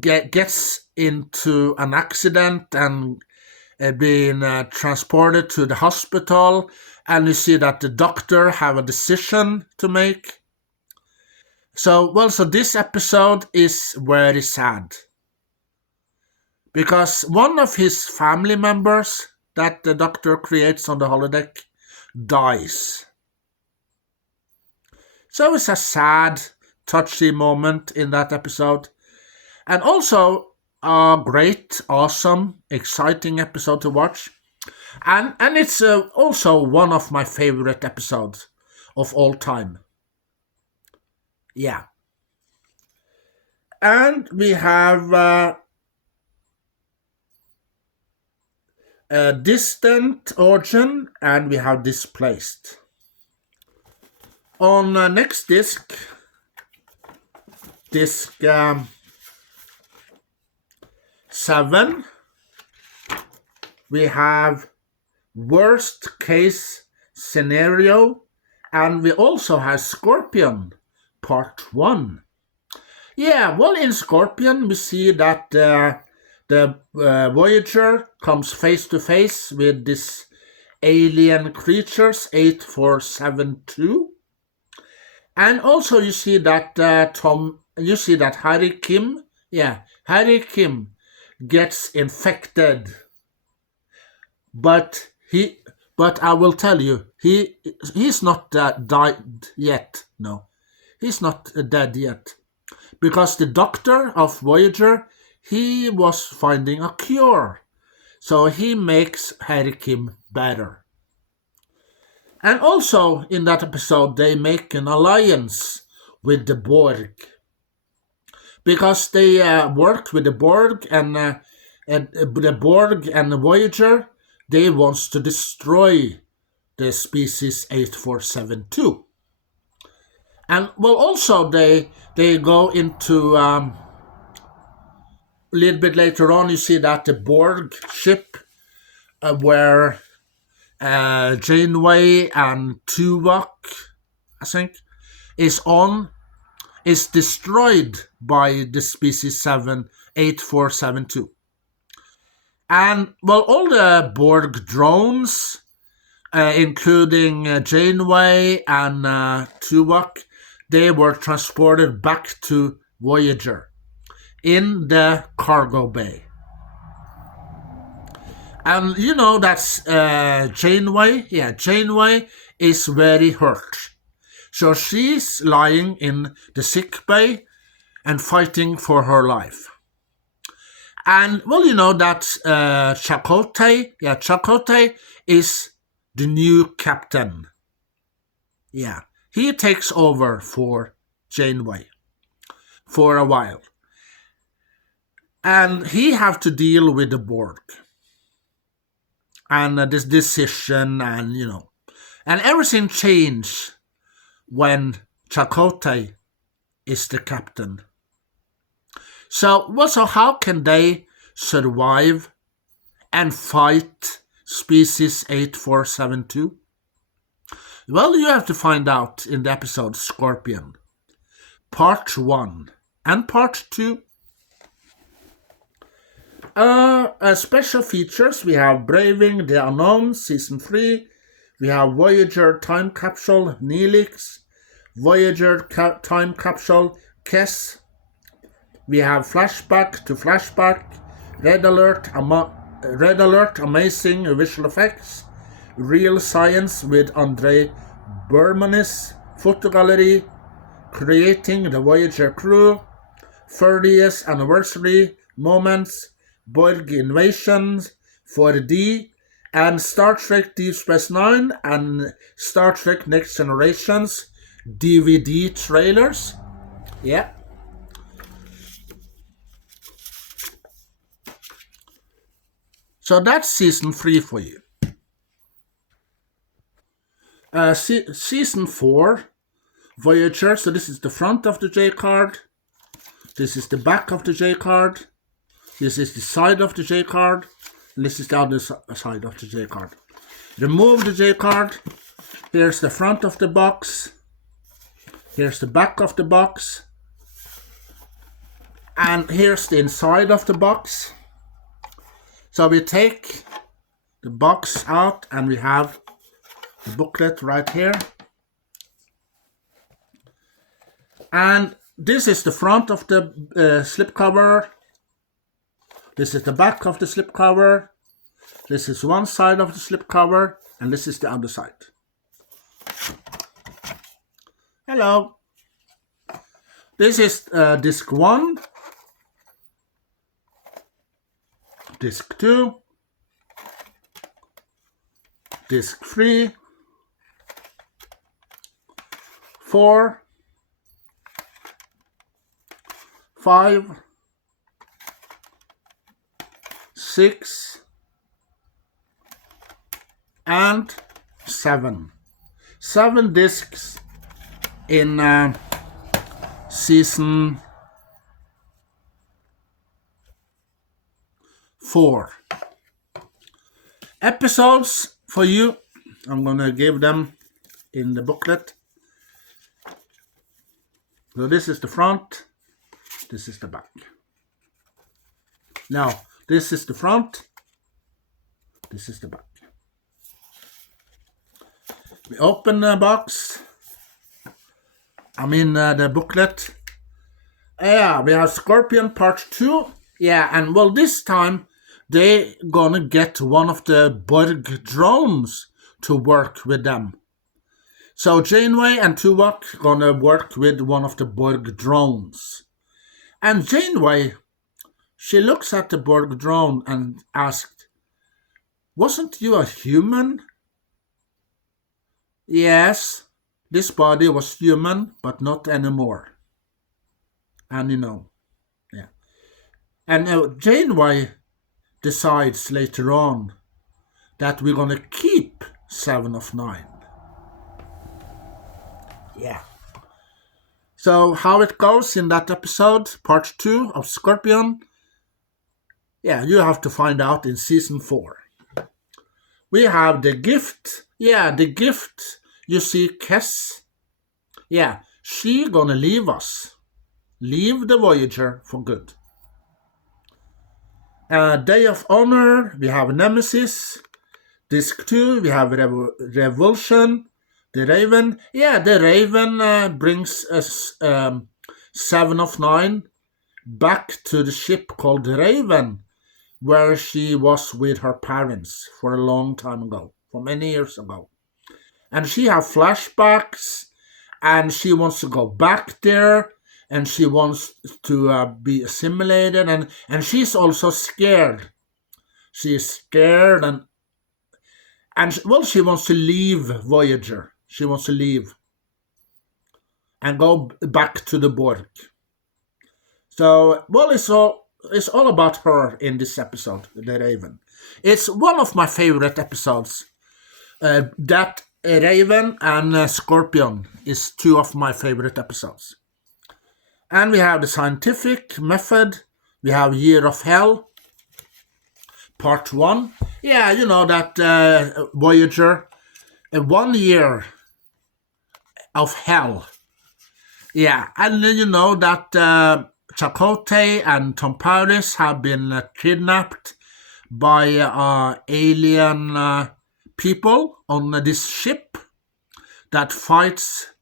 gets into an accident and being transported to the hospital. And you see that the doctor have a decision to make. So this episode is very sad. Because one of his family members that the doctor creates on the holodeck dies. So it's a sad touchy moment in that episode. And also a great, awesome, exciting episode to watch. And it's also one of my favorite episodes of all time. Yeah. And we have a distant origin, and we have displaced. On next disc 7, we have worst case scenario, and we also have Scorpion part 1. Yeah, well, in Scorpion we see that the Voyager comes face to face with this alien creatures 8472. And also you see that Harry Kim gets infected. But I will tell you, he's not died yet. No, he's not dead yet. Because the doctor of Voyager, he was finding a cure. So he makes Harry Kim better. And also in that episode, they make an alliance with the Borg. Because they worked with the Borg, and the Borg and the Voyager, they want to destroy the species 8472. And well, also they go into a little bit later on. You see that the Borg ship, where Janeway and Tuvok, I think, is destroyed by the species 8472. And well, all the Borg drones, including Janeway and Tuvok, they were transported back to Voyager in the cargo bay. And you know that's Janeway. Yeah, Janeway is very hurt. So she's lying in the sick bay and fighting for her life. And well, you know that Chakotay. Yeah, Chakotay is the new captain. Yeah, he takes over for Janeway for a while. And he have to deal with the Borg. And this decision, and you know, and everything changed when Chakotay is the captain. So how can they survive and fight species 8472? Well, you have to find out in the episode Scorpion, part 1 and part 2. Special features, we have Braving the Unknown, Season 3. We have Voyager Time Capsule, Neelix. Voyager Time Capsule, Kess. We have Flashback to Flashback. Red Alert, Amazing Visual Effects. Real Science with Andre Bermanis. Photo Gallery, Creating the Voyager Crew. 30th Anniversary Moments. Borg Invasions, 4D, and Star Trek Deep Space Nine and Star Trek Next Generations DVD trailers. Yeah. So that's Season 3 for you. Season 4, Voyager. So this is the front of the J card. This is the back of the J card. This is the side of the J card. And this is the other side of the J card. Remove the J card. Here's the front of the box. Here's the back of the box. And here's the inside of the box. So we take the box out and we have the booklet right here. And this is the front of the slipcover. This is the back of the slipcover. This is one side of the slipcover, and this is the other side. Hello. This is disc 1, disc 2, disc 3, 4, 5, 6, and 7. 7 discs in season 4. Episodes for you, I'm gonna give them in the booklet. So this is the front, this is the back. Now, this is the front, this is the back. We open the box. I mean the booklet. Yeah, we have Scorpion Part 2. Yeah, and well, this time they gonna get one of the Borg drones to work with them. So Janeway and Tuvok gonna work with one of the Borg drones. And Janeway, she looks at the Borg drone and asked, "Wasn't you a human?" Yes, this body was human, but not anymore. And yeah. And Janeway decides later on that we're gonna keep 7 of 9. Yeah. So how it goes in that episode, part 2 of Scorpion, yeah, you have to find out in season 4. We have the gift. Yeah, the gift. You see Kes. Yeah, she gonna leave us. Leave the Voyager for good. Day of Honor, we have Nemesis. Disc 2, we have Revulsion. The Raven. Yeah, the Raven brings us 7 of 9 back to the ship called the Raven, where she was with her parents for a long time ago, for many years ago. And she have flashbacks, and she wants to go back there, and she wants to be assimilated, and she's also scared. She is scared, and she wants to leave Voyager. She wants to leave and go back to the Borg. So, well, it's all about her in this episode, the Raven. It's one of my favorite episodes. That Raven and Scorpion is 2 of my favorite episodes. And we have the scientific method. We have Year of Hell, part 1. Yeah, you know that Voyager, 1 year of hell. Yeah, and you know that Chakotay and Tom Paris have been kidnapped by alien people on this ship that fights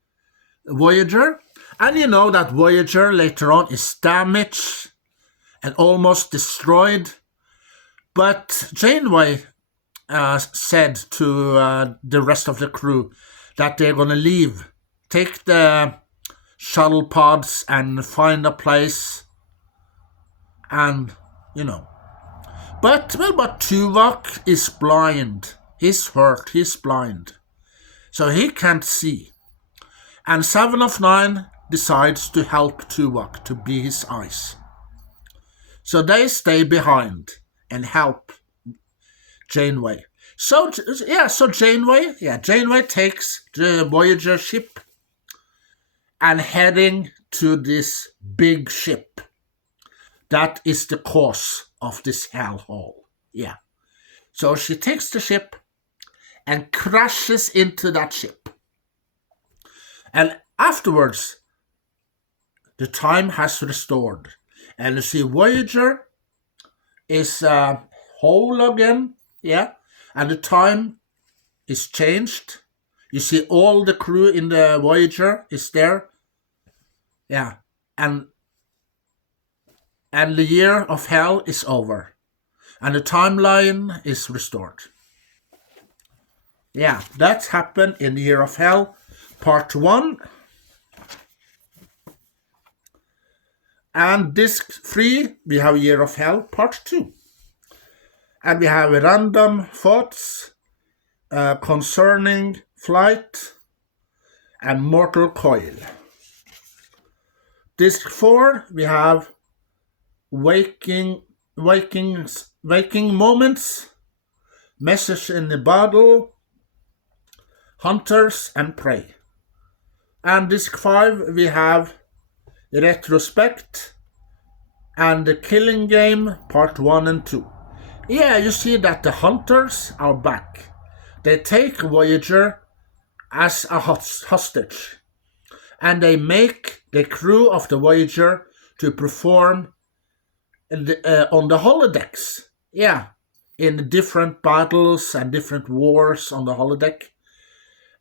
Voyager. And you know that Voyager later on is damaged and almost destroyed. But Janeway said to the rest of the crew that they're going to leave. Take the shuttle pods and find a place. And, But Tuvok is blind. He's hurt. He's blind. So he can't see. And 7 of 9 decides to help Tuvok to be his eyes. So they stay behind and help Janeway. So Janeway takes the Voyager ship and heading to this big ship. That is the cause of this hellhole. Yeah. So she takes the ship and crashes into that ship. And afterwards, the time has restored. And you see Voyager is whole again. Yeah. And the time is changed. You see all the crew in the Voyager is there. Yeah. And the year of hell is over. And the timeline is restored. Yeah, that happened in the Year of Hell, part 1. And disc 3, we have Year of Hell Part 2. And we have random thoughts concerning flight and mortal coil. Disc 4, we have waking moments, message in the battle, hunters and prey. And disc 5, we have retrospect and the killing game part 1 and 2. Yeah, you see that the hunters are back. They take Voyager as a hostage, and they make the crew of the Voyager to perform on the holodecks. Yeah, in different battles and different wars on the holodeck.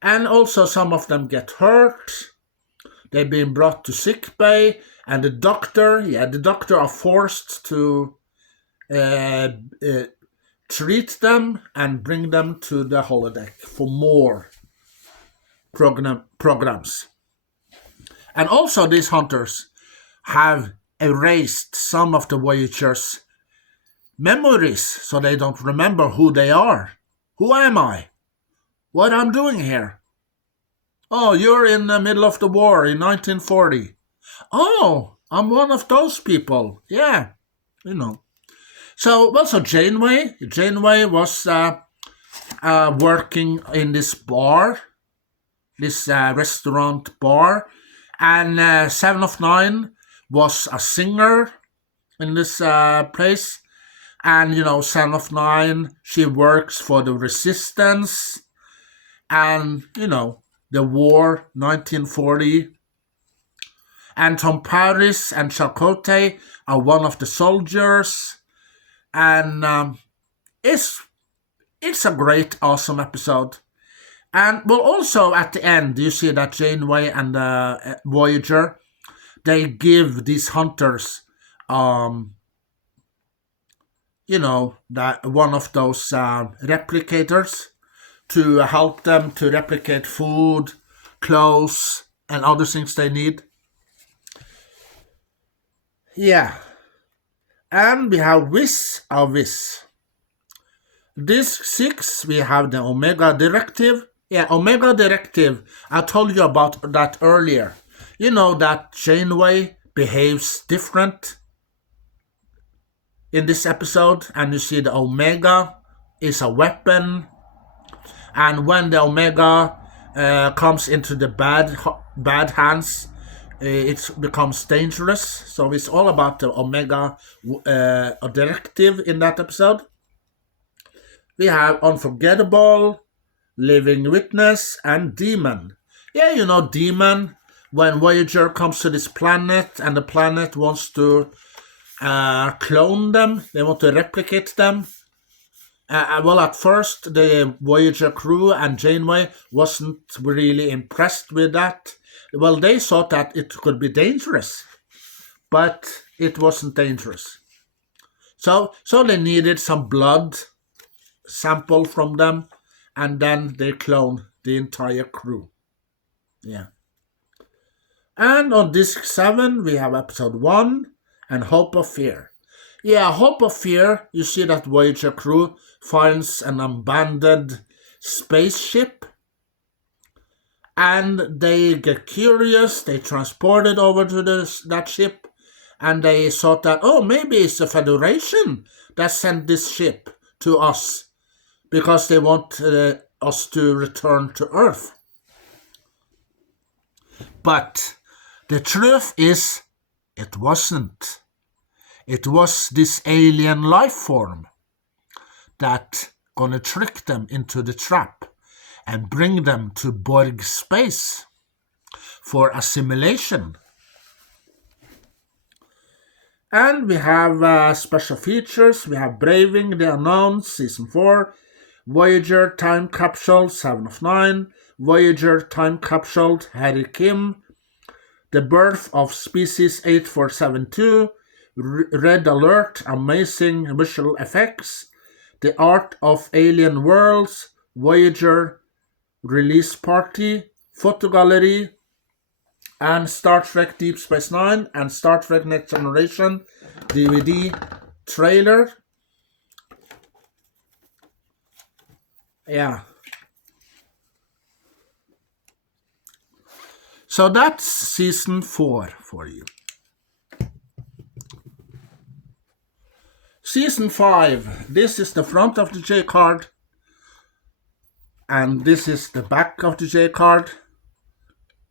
And also some of them get hurt. They've been brought to sick bay, and the doctor are forced to treat them and bring them to the holodeck for more programs. And also these hunters have erased some of the Voyager's memories, so they don't remember who they are. Who am I? What I'm doing here? Oh, you're in the middle of the war in 1940. Oh, I'm one of those people. Yeah, you know. So also Janeway was working in this bar, this restaurant bar, and 7 of 9 was a singer in this place. And, 7 of 9, she works for the resistance and, the war, 1940. And Tom Paris and Chakotay are one of the soldiers. And it's a great, awesome episode. And, well, also at the end, you see that Janeway and Voyager, they give these hunters, that one of those replicators to help them to replicate food, clothes, and other things they need. Yeah. And we have Whiz. Disc 6, we have the Omega Directive. Yeah, Omega Directive, I told you about that earlier. You know that Janeway behaves different in this episode, and you see the Omega is a weapon, and when the Omega comes into the bad hands, it becomes dangerous. So it's all about the Omega Directive in that episode. We have Unforgettable, Living Witness, and Demon. Yeah, Demon, when Voyager comes to this planet and the planet wants to clone them, they want to replicate them. Well, at first, the Voyager crew and Janeway wasn't really impressed with that. Well, they thought that it could be dangerous, but it wasn't dangerous. So they needed some blood sample from them, and then they cloned the entire crew. Yeah. And on disc 7, we have episode 1 and Hope of Fear. Yeah, Hope of Fear, you see that Voyager crew finds an abandoned spaceship, and they get curious, they transport it over to that ship, and they thought that, maybe it's the Federation that sent this ship to us, because they want us to return to Earth. But the truth is, it wasn't. It was this alien life form that gonna trick them into the trap and bring them to Borg space for assimilation. And we have special features. We have Braving the Unknown, Season 4, Voyager Time Capsule, 7 of 9, Voyager Time Capsule, Harry Kim, The Birth of Species 8472, Red Alert, Amazing Visual Effects, The Art of Alien Worlds, Voyager Release Party, Photo Gallery, and Star Trek Deep Space Nine and Star Trek Next Generation DVD trailer. Yeah. So that's season 4 for you. Season 5. This is the front of the J card. And this is the back of the J card.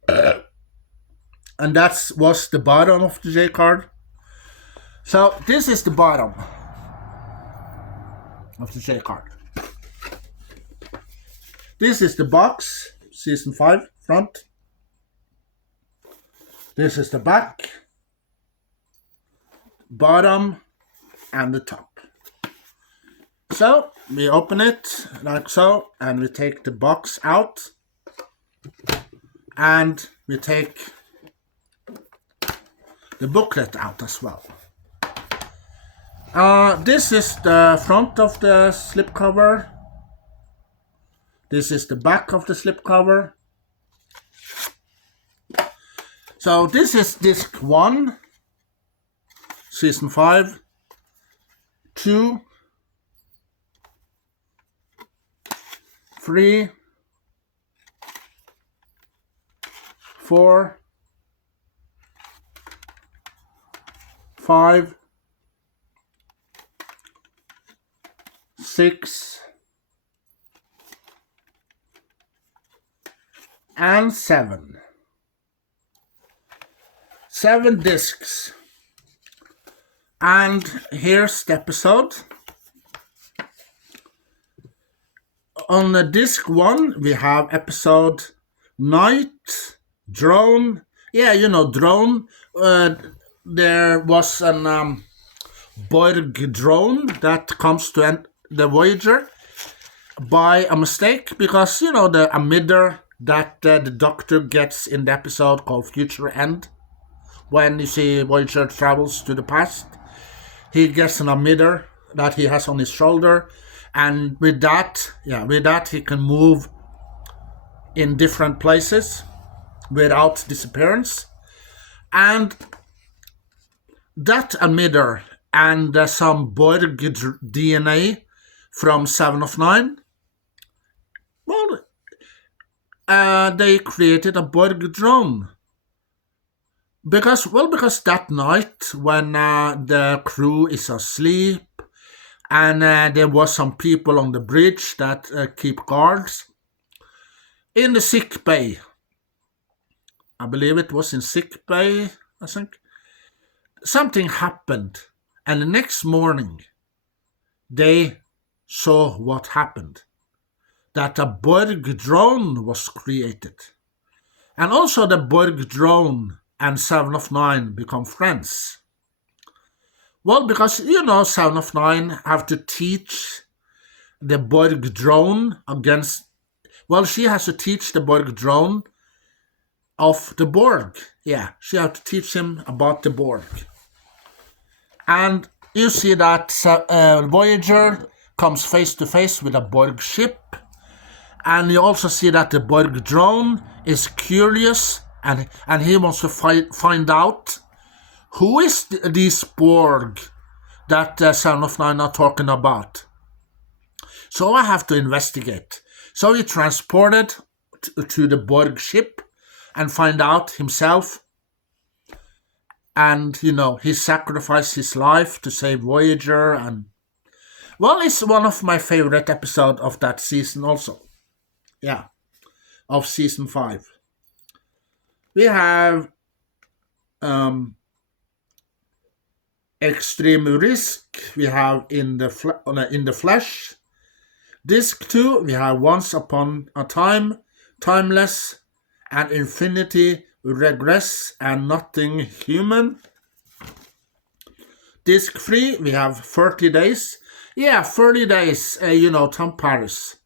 And that was the bottom of the J card. So this is the bottom of the J card. This is the box, season 5, front. This is the back, bottom, and the top. So we open it like so, and we take the box out, and we take the booklet out as well. This is the front of the slipcover. This is the back of the slipcover. So this is disc 1, season 5, 2, 3, 4, 5, 6, and 7. 7 discs. And here's the episode. On the disc 1, we have episode Night, Drone. Yeah, you know, Drone. There was an Borg drone that comes to the Voyager by a mistake, because, you know, the emitter that the Doctor gets in the episode called Future End, when you see Voyager travels to the past, he gets an emitter that he has on his shoulder, and with that he can move in different places without disappearance. And that emitter and some Borg DNA from 7 of 9, well, they created a Borg drone. Because that night, when the crew is asleep, and there was some people on the bridge that keep guards, in the sick bay, I believe it was in sick bay, I think, something happened, and the next morning, they saw what happened, that a Borg drone was created. And also the Borg drone and 7 of 9 become friends. Well, because, you know, 7 of 9 have to teach the Borg drone against... Well, she has to teach the Borg drone of the Borg. Yeah, she has to teach him about the Borg. And you see that Voyager comes face to face with a Borg ship. And you also see that the Borg drone is curious, and he wants to find out who is these Borg that 7 of 9 are talking about. So I have to investigate. So he transported to the Borg ship and find out himself. And, you know, he sacrificed his life to save Voyager. And, well, it's one of my favorite episodes of that season also. Yeah, of season 5. We have Extreme Risk. We have in the Flesh. Disc 2, we have Once Upon a Time, Timeless, and Infinity Regress, and Nothing Human. Disc 3, we have 30 Days. Yeah, 30 Days, you know, Tom Paris.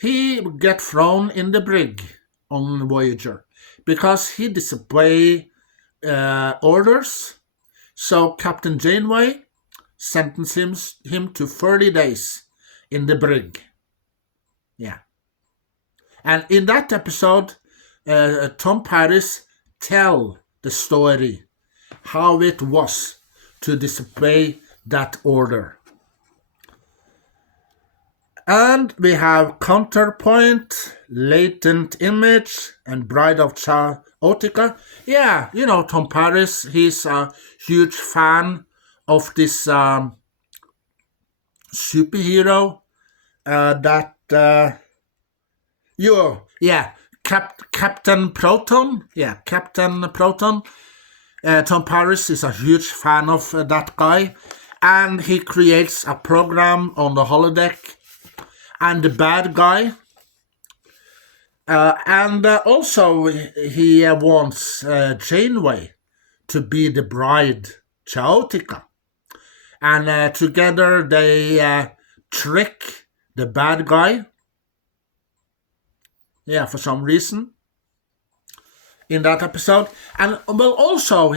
He get thrown in the brig on Voyager because he disobeyed orders. So Captain Janeway sentenced him to 30 days in the brig. Yeah. And in that episode, Tom Paris tell the story, how it was to disobey that order. And we have Counterpoint, Latent Image, and Bride of Chaotica. Yeah, you know, Tom Paris, he's a huge fan of this superhero Captain Proton. Yeah, Captain Proton. Tom Paris is a huge fan of that guy, and he creates a program on the holodeck. And the bad guy, and also he wants Janeway to be the bride Chaotica, and together they trick the bad guy. Yeah, for some reason in that episode, and well, also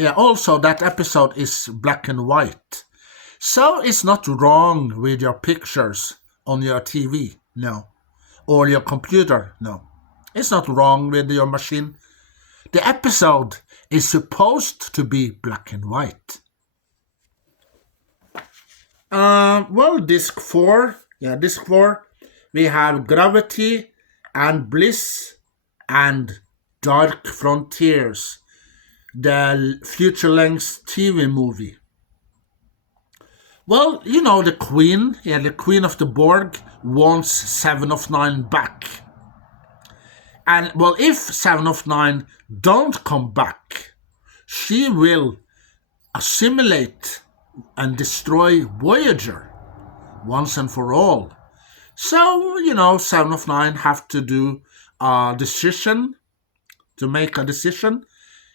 that episode is black and white, so it's not wrong with your pictures on your TV, no, or your computer, no. It's not wrong with your machine. The episode is supposed to be black and white. Well, disc 4, we have Gravity and Bliss and Dark Frontiers, the future-length TV movie. Well, you know, the Queen of the Borg wants 7 of 9 back. And, well, if 7 of 9 don't come back, she will assimilate and destroy Voyager once and for all. So, you know, 7 of 9 have to do a decision, to make a decision,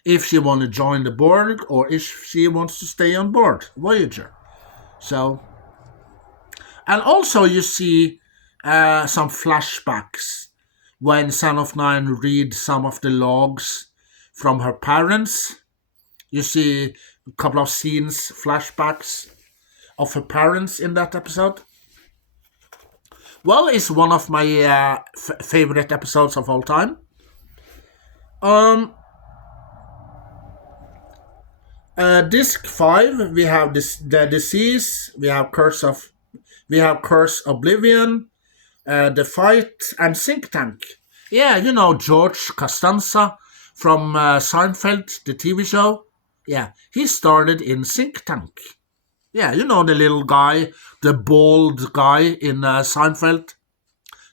if she wants to join the Borg or if she wants to stay on board Voyager. So, and also you see some flashbacks when Son of Nine reads some of the logs from her parents. You see a couple of scenes, flashbacks of her parents in that episode. Well, it's one of my favorite episodes of all time. Disc 5, we have the Disease, we have Curse Oblivion, The Fight, and Think Tank. Yeah, you know George Costanza from Seinfeld, the TV show. Yeah, he started in Think Tank. Yeah, you know the little guy, the bald guy in Seinfeld.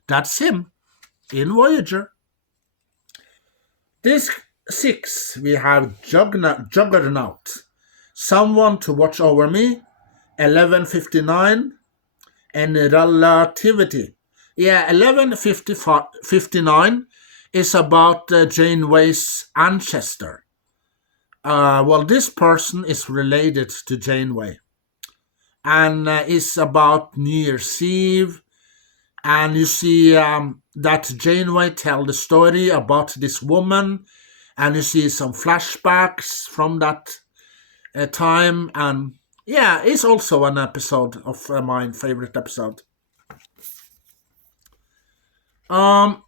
That's him in Voyager. Disc 6, we have Juggernaut, Someone to Watch Over Me, 1159, and Relativity. Yeah, 1159 is about Janeway's ancestor. Well, this person is related to Janeway, and is about New Year's Eve, and you see that Janeway tell the story about this woman, and you see some flashbacks from that time, and yeah, it's also an episode of my favorite episode. On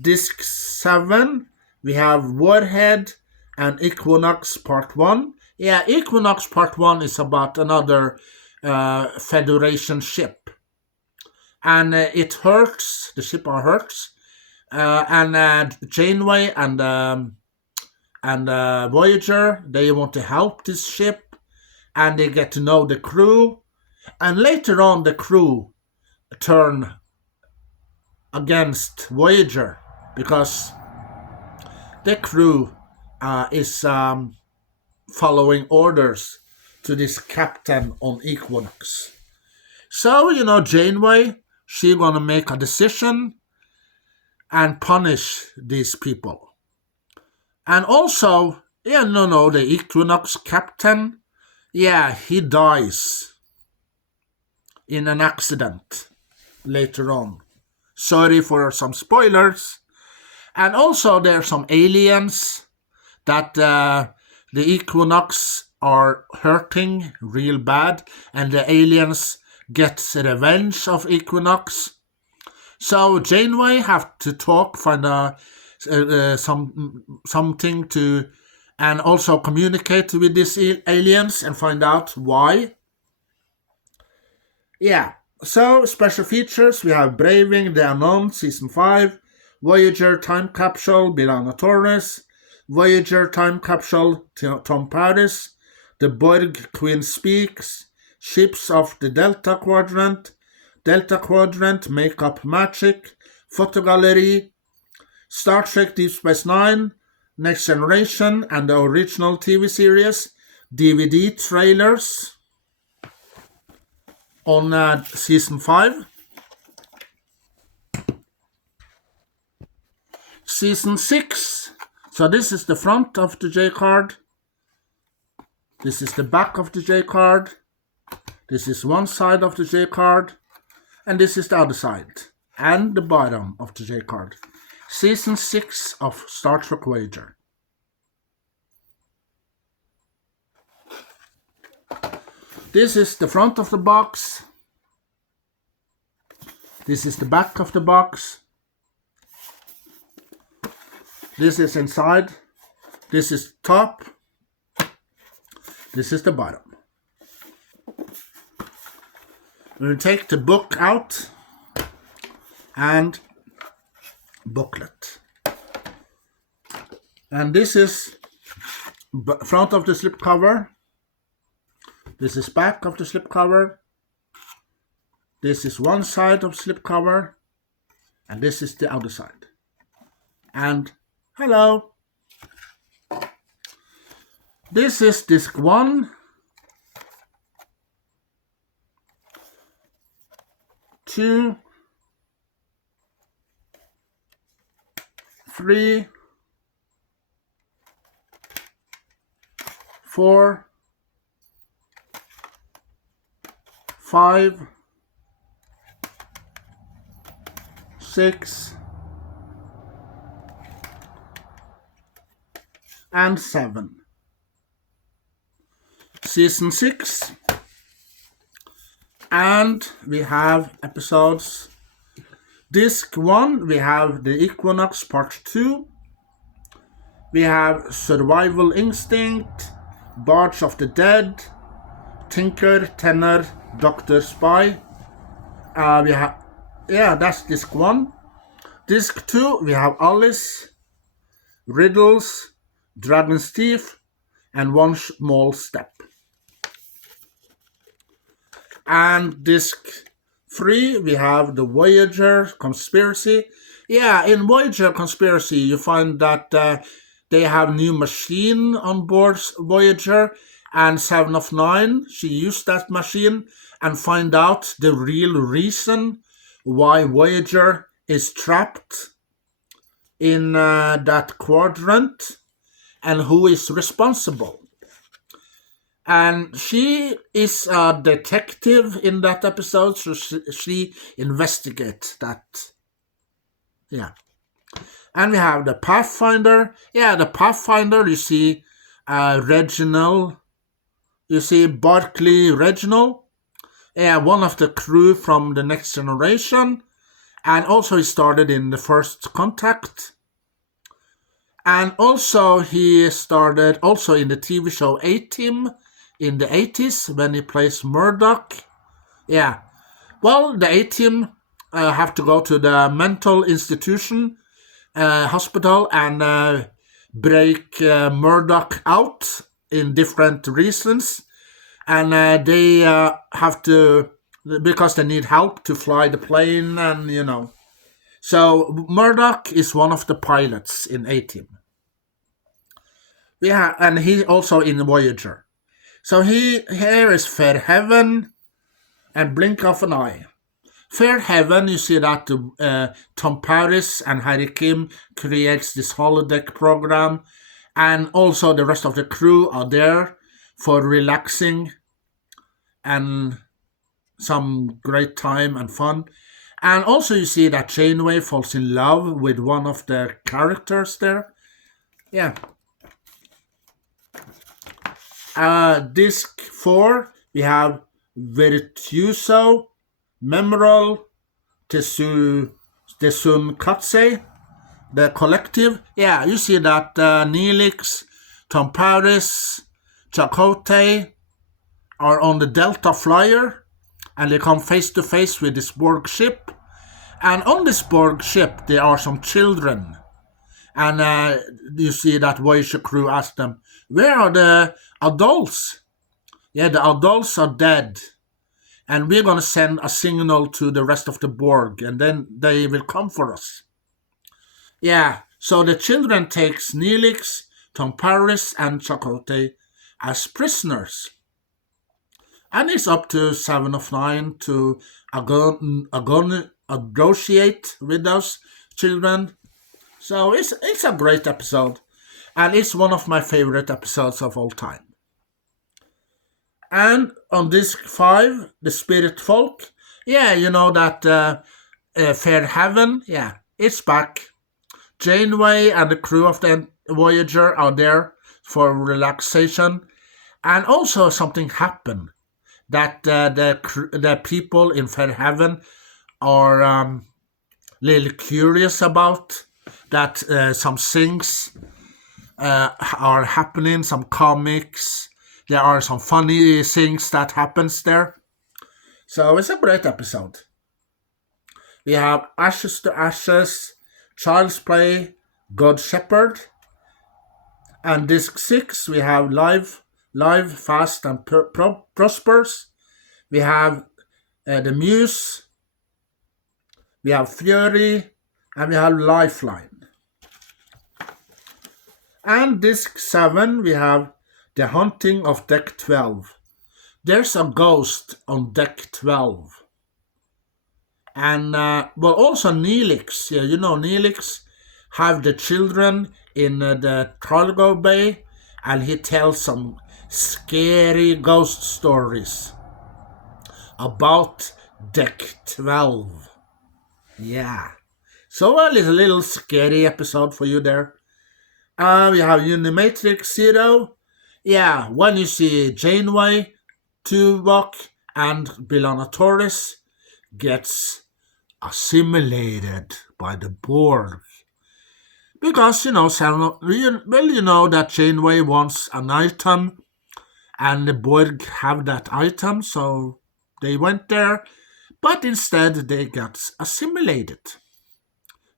Disc 7, we have Warhead and Equinox Part 1. Yeah, Equinox Part 1 is about another Federation ship. And it hurts, the ship hurts. And Janeway and Voyager, they want to help this ship. And they get to know the crew. And later on, the crew turn against Voyager because the crew is following orders to this captain on Equinox. So, you know, Janeway, she gonna make a decision and punish these people. And also, the Equinox captain, he dies in an accident later on. Sorry for some spoilers. And also there are some aliens that the Equinox are hurting real bad, and the aliens get revenge of Equinox. So Janeway have to talk, find something to, and also communicate with these aliens and find out why. Yeah. So special features, we have Braving the Unknown Season 5, Voyager Time Capsule, Bilana Torres, Voyager Time Capsule, Tom Paris, The Borg Queen Speaks, Ships of the Delta Quadrant, Makeup Magic, Photo Gallery, Star Trek Deep Space Nine, Next Generation and the original TV series, DVD trailers on Season 5. Season 6. So this is the front of the J card. This is the back of the J card. This is one side of the J card. And this is the other side. And the bottom of the J card. Season 6 of Star Trek Voyager. This is the front of the box. This is the back of the box. This is inside. This is top. This is the bottom. We'll take the book out and booklet. And this is front of the slipcover. This is back of the slipcover. This is one side of slipcover. And this is the other side. And hello. This is disc 1. 2, 3, 4, 5, 6, and 7. Season 6. And we have episodes. Disc 1, we have The Equinox Part 2. We have Survival Instinct, Barge of the Dead, Tinker, Tenor, Doctor Spy. That's disc 1. Disc 2, we have Alice, Riddles, Dragon's Teeth, and One Small Step. And disc 3, we have the Voyager Conspiracy. Yeah, in Voyager Conspiracy, you find that they have new machine on board Voyager, and 7 of 9, she used that machine and find out the real reason why Voyager is trapped in that quadrant and who is responsible. And she is a detective in that episode, so she investigates that. Yeah. And we have the Pathfinder. Yeah, the Pathfinder, you see Reginald. You see Barclay Reginald. Yeah, one of the crew from the Next Generation. And also he started in the First Contact. And also he started also in the TV show A-Team in the 80s when he plays Murdoch. Yeah. Well, the A-Team have to go to the mental institution hospital and break Murdoch out in different reasons. And they have to, because they need help to fly the plane and, you know. So Murdoch is one of the pilots in A-Team. Yeah, and he also in Voyager. So here is Fair Heaven and Blink of an Eye. Fair Heaven, you see that Tom Paris and Harry Kim creates this holodeck program, and also the rest of the crew are there for relaxing and some great time and fun. And also you see that Janeway falls in love with one of the characters there. Yeah. Disc 4, we have Virtuoso, Memorable, Tesu the Sun Katse, the collective. Yeah, you see that Neelix, Tom Paris, Chakotay are on the Delta Flyer, and they come face to face with this Borg ship. And on this Borg ship, there are some children. And you see that Voyager crew ask them, where are the adults? Yeah, the adults are dead. And we're going to send a signal to the rest of the Borg, and then they will come for us. Yeah, so the children takes Neelix, Tom Paris, and Chakotay as prisoners. And it's up to 7 of 9 to negotiate with those children. So it's a great episode. And it's one of my favorite episodes of all time. And on disc 5, The Spirit Folk. Yeah, you know that Fair Heaven. Yeah, it's back. Janeway and the crew of the Voyager are there for relaxation. And also something happened that the people in Fair Heaven are a little curious about. That some things are happening, some comics. There are some funny things that happens there. So it's a great episode. We have Ashes to Ashes, Child's Play, God Shepherd. And disc 6, we have Live, Fast and Prosperous. We have The Muse. We have Fury. And we have Lifeline. And disc 7, we have The Haunting of Deck 12. There's a ghost on Deck 12. And, also Neelix. Yeah, you know, Neelix have the children in the cargo bay, and he tells some scary ghost stories about Deck 12. Yeah. So, it's a little scary episode for you there. We have Unimatrix Zero. Yeah, when you see Janeway, Tuvok, and B'Elanna Torres gets assimilated by the Borg. Because, you know that Janeway wants an item, and the Borg have that item, so they went there. But instead, they got assimilated.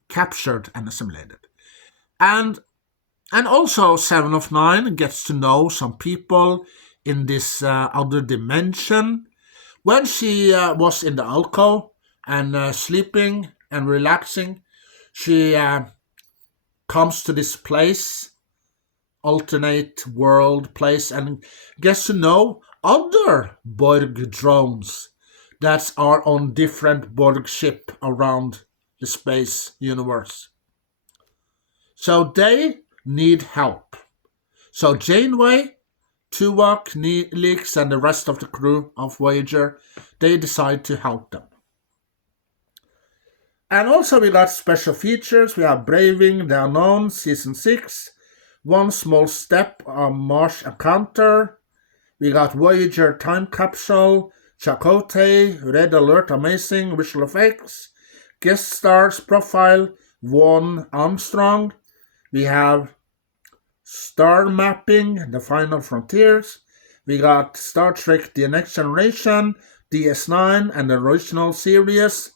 Captured and assimilated. And also 7 of 9 gets to know some people in this other dimension. When she was in the alcove and sleeping and relaxing, she comes to this place, alternate world place, and gets to know other Borg drones that are on different Borg ship around the space universe. So they need help. So Janeway, Tuvok, Neelix, and the rest of the crew of Voyager, they decide to help them. And also we got special features. We have Braving the Unknown, Season 6, One Small Step on Mars Encounter. We got Voyager Time Capsule, Chakotay, Red Alert Amazing Visual Effects, Guest Stars Profile, Vaughn Armstrong. We have Star Mapping, The Final Frontiers. We got Star Trek The Next Generation, DS9 and the original series,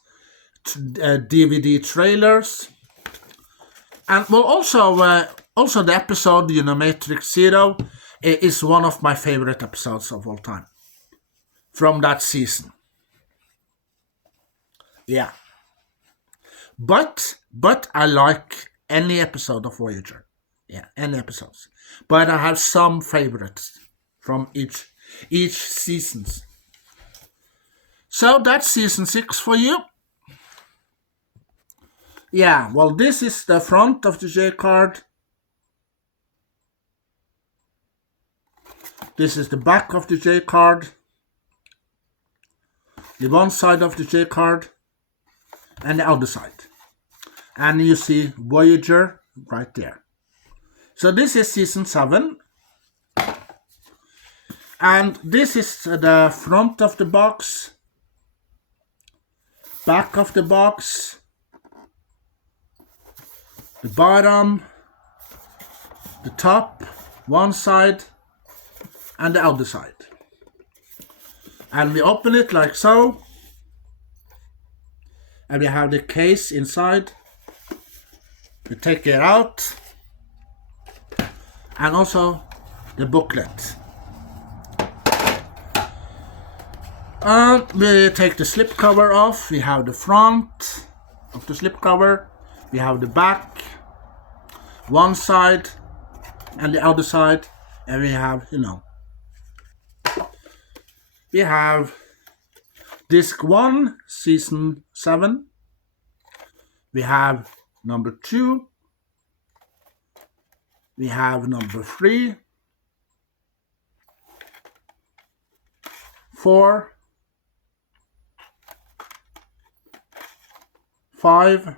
DVD trailers. And also the episode, Matrix Zero, is one of my favorite episodes of all time from that season. Yeah. But I like any episode of Voyager. Yeah, any episodes. But I have some favorites from each seasons. So that's season 6 for you. Yeah, well, this is the front of the J card. This is the back of the J card. The one side of the J card and the other side. And you see Voyager right there. So this is season 7. And this is the front of the box, back of the box, the bottom, the top, one side, and the other side. And we open it like so. And we have the case inside. We take it out. And also the booklet. And we take the slipcover off. We have the front of the slipcover. We have the back, one side and the other side. And we have, we have disc 1, season 7. We have number 2. We have number 3, 4, 5,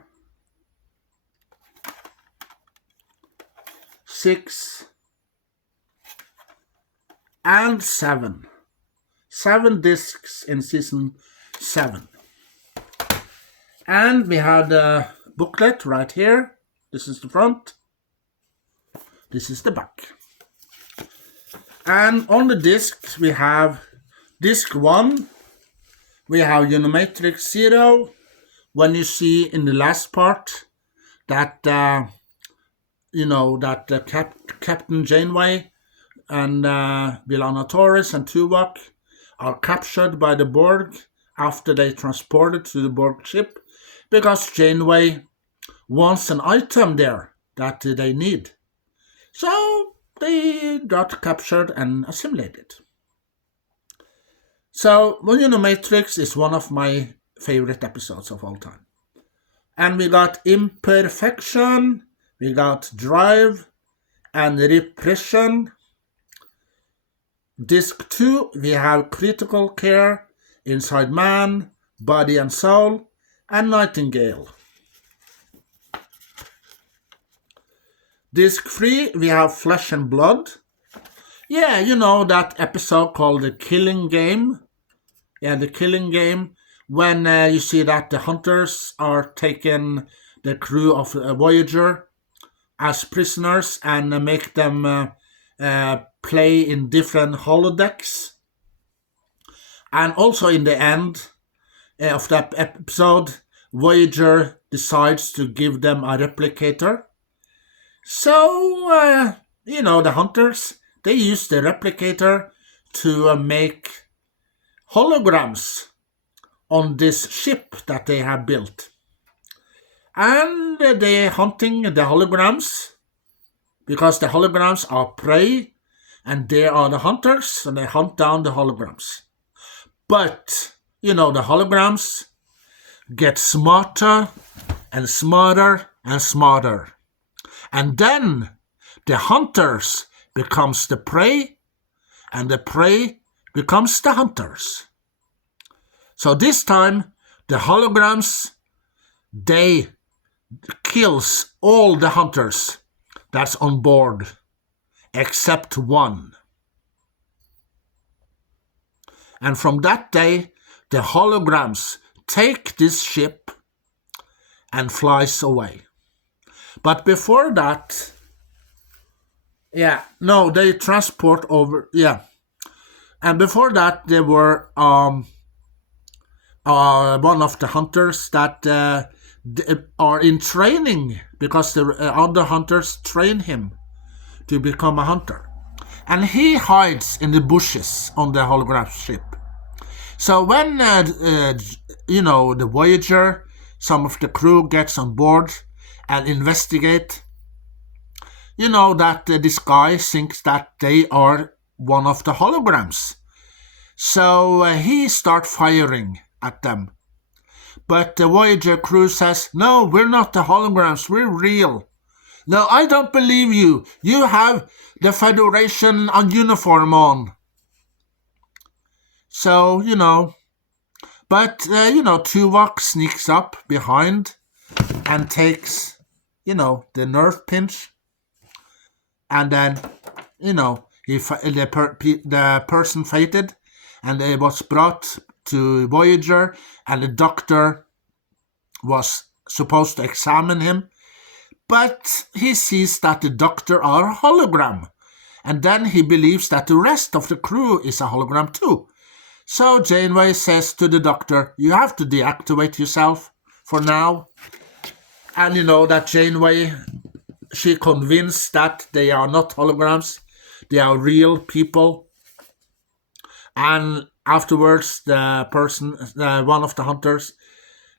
6, and 7. 7 discs in season 7. And we have the booklet right here. This is the front. This is the back. And on the discs we have disc 1. We have Unimatrix 0. When you see in the last part that, Captain Janeway and B'Elanna Torres and Tuvok are captured by the Borg after they transported to the Borg ship because Janeway wants an item there that they need. So they got captured and assimilated. So Unimatrix is one of my favorite episodes of all time. And we got Imperfection, we got Drive and Repression. Disc 2, we have Critical Care, Inside Man, Body and Soul, and Nightingale. Disc 3, we have Flesh and Blood. Yeah, you know that episode called The Killing Game. Yeah, The Killing Game, when you see that the hunters are taking the crew of Voyager as prisoners and make them play in different holodecks. And also in the end of that episode, Voyager decides to give them a replicator. So, the hunters, they use the replicator to make holograms on this ship that they have built. And they're hunting the holograms because the holograms are prey and they are the hunters and they hunt down the holograms. But, the holograms get smarter and smarter and smarter. And then the hunters becomes the prey and the prey becomes the hunters. So this time the holograms, they kills all the hunters that's on board except one. And from that day, the holograms take this ship and flies away. But before that, they transport over, And before that, there were one of the hunters that are in training because the other hunters train him to become a hunter. And he hides in the bushes on the hologram ship. So when, the Voyager, some of the crew gets on board and investigate, that this guy thinks that they are one of the holograms. So he starts firing at them. But the Voyager crew says, no, we're not the holograms, we're real. No, I don't believe you. You have the Federation uniform on. So, but, Tuvok sneaks up behind and takes, the nerve pinch. And then, the person fainted and it was brought to Voyager and the doctor was supposed to examine him. But he sees that the doctor are a hologram. And then he believes that the rest of the crew is a hologram too. So Janeway says to the doctor, you have to deactivate yourself for now. And you know that Janeway, she convinced that they are not holograms. They are real people. And afterwards, the person, one of the hunters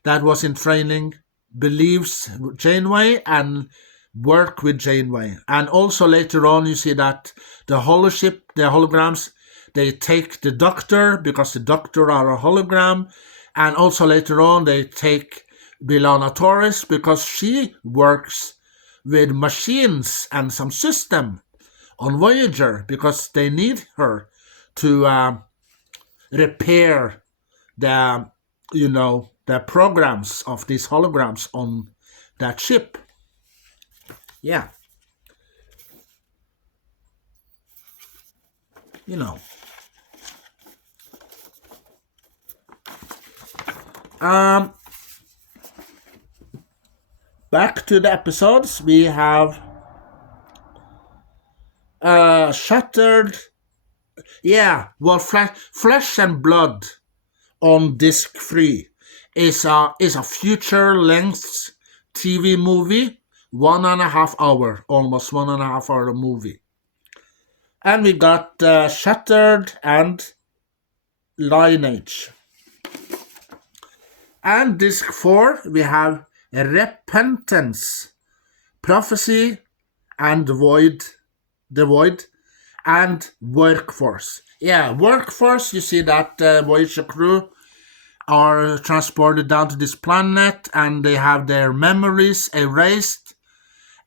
that was in training, believes Janeway and work with Janeway. And also later on, you see that the holoship, the holograms, they take the doctor because the doctor are a hologram. And also later on, they take B'Elanna Torres because she works with machines and some system on Voyager because they need her to repair the, the programs of these holograms on that ship. Yeah. Back to the episodes, we have Shattered. Yeah, well, Flesh and Blood on disc 3 is a feature-length TV movie, 1.5 hour, almost 1.5 hour movie. And we got Shattered and Lineage. And disc 4, we have Repentance, Prophecy, and The Void, and Workforce. Yeah, Workforce, you see that Voyager crew are transported down to this planet and they have their memories erased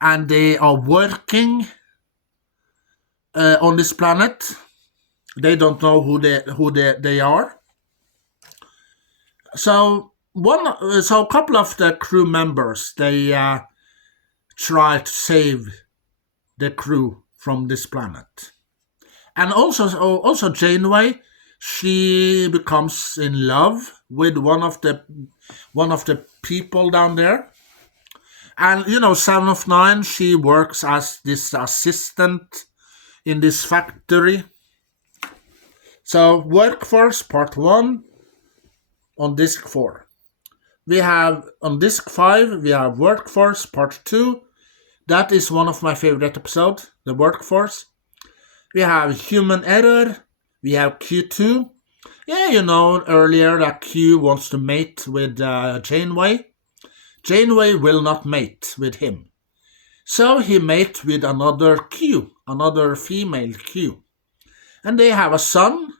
and they are working on this planet. They don't know who they are. So a couple of the crew members, they try to save the crew from this planet. And also Janeway, she becomes in love with one of the people down there. And 7 of 9, she works as this assistant in this factory. So Workforce Part 1 on disc 4. We have on disc 5, we have Workforce Part 2. That is one of my favorite episodes, the Workforce. We have Human Error. We have Q2. Yeah, earlier that Q wants to mate with Janeway. Janeway will not mate with him. So he mates with another Q, another female Q. And they have a son,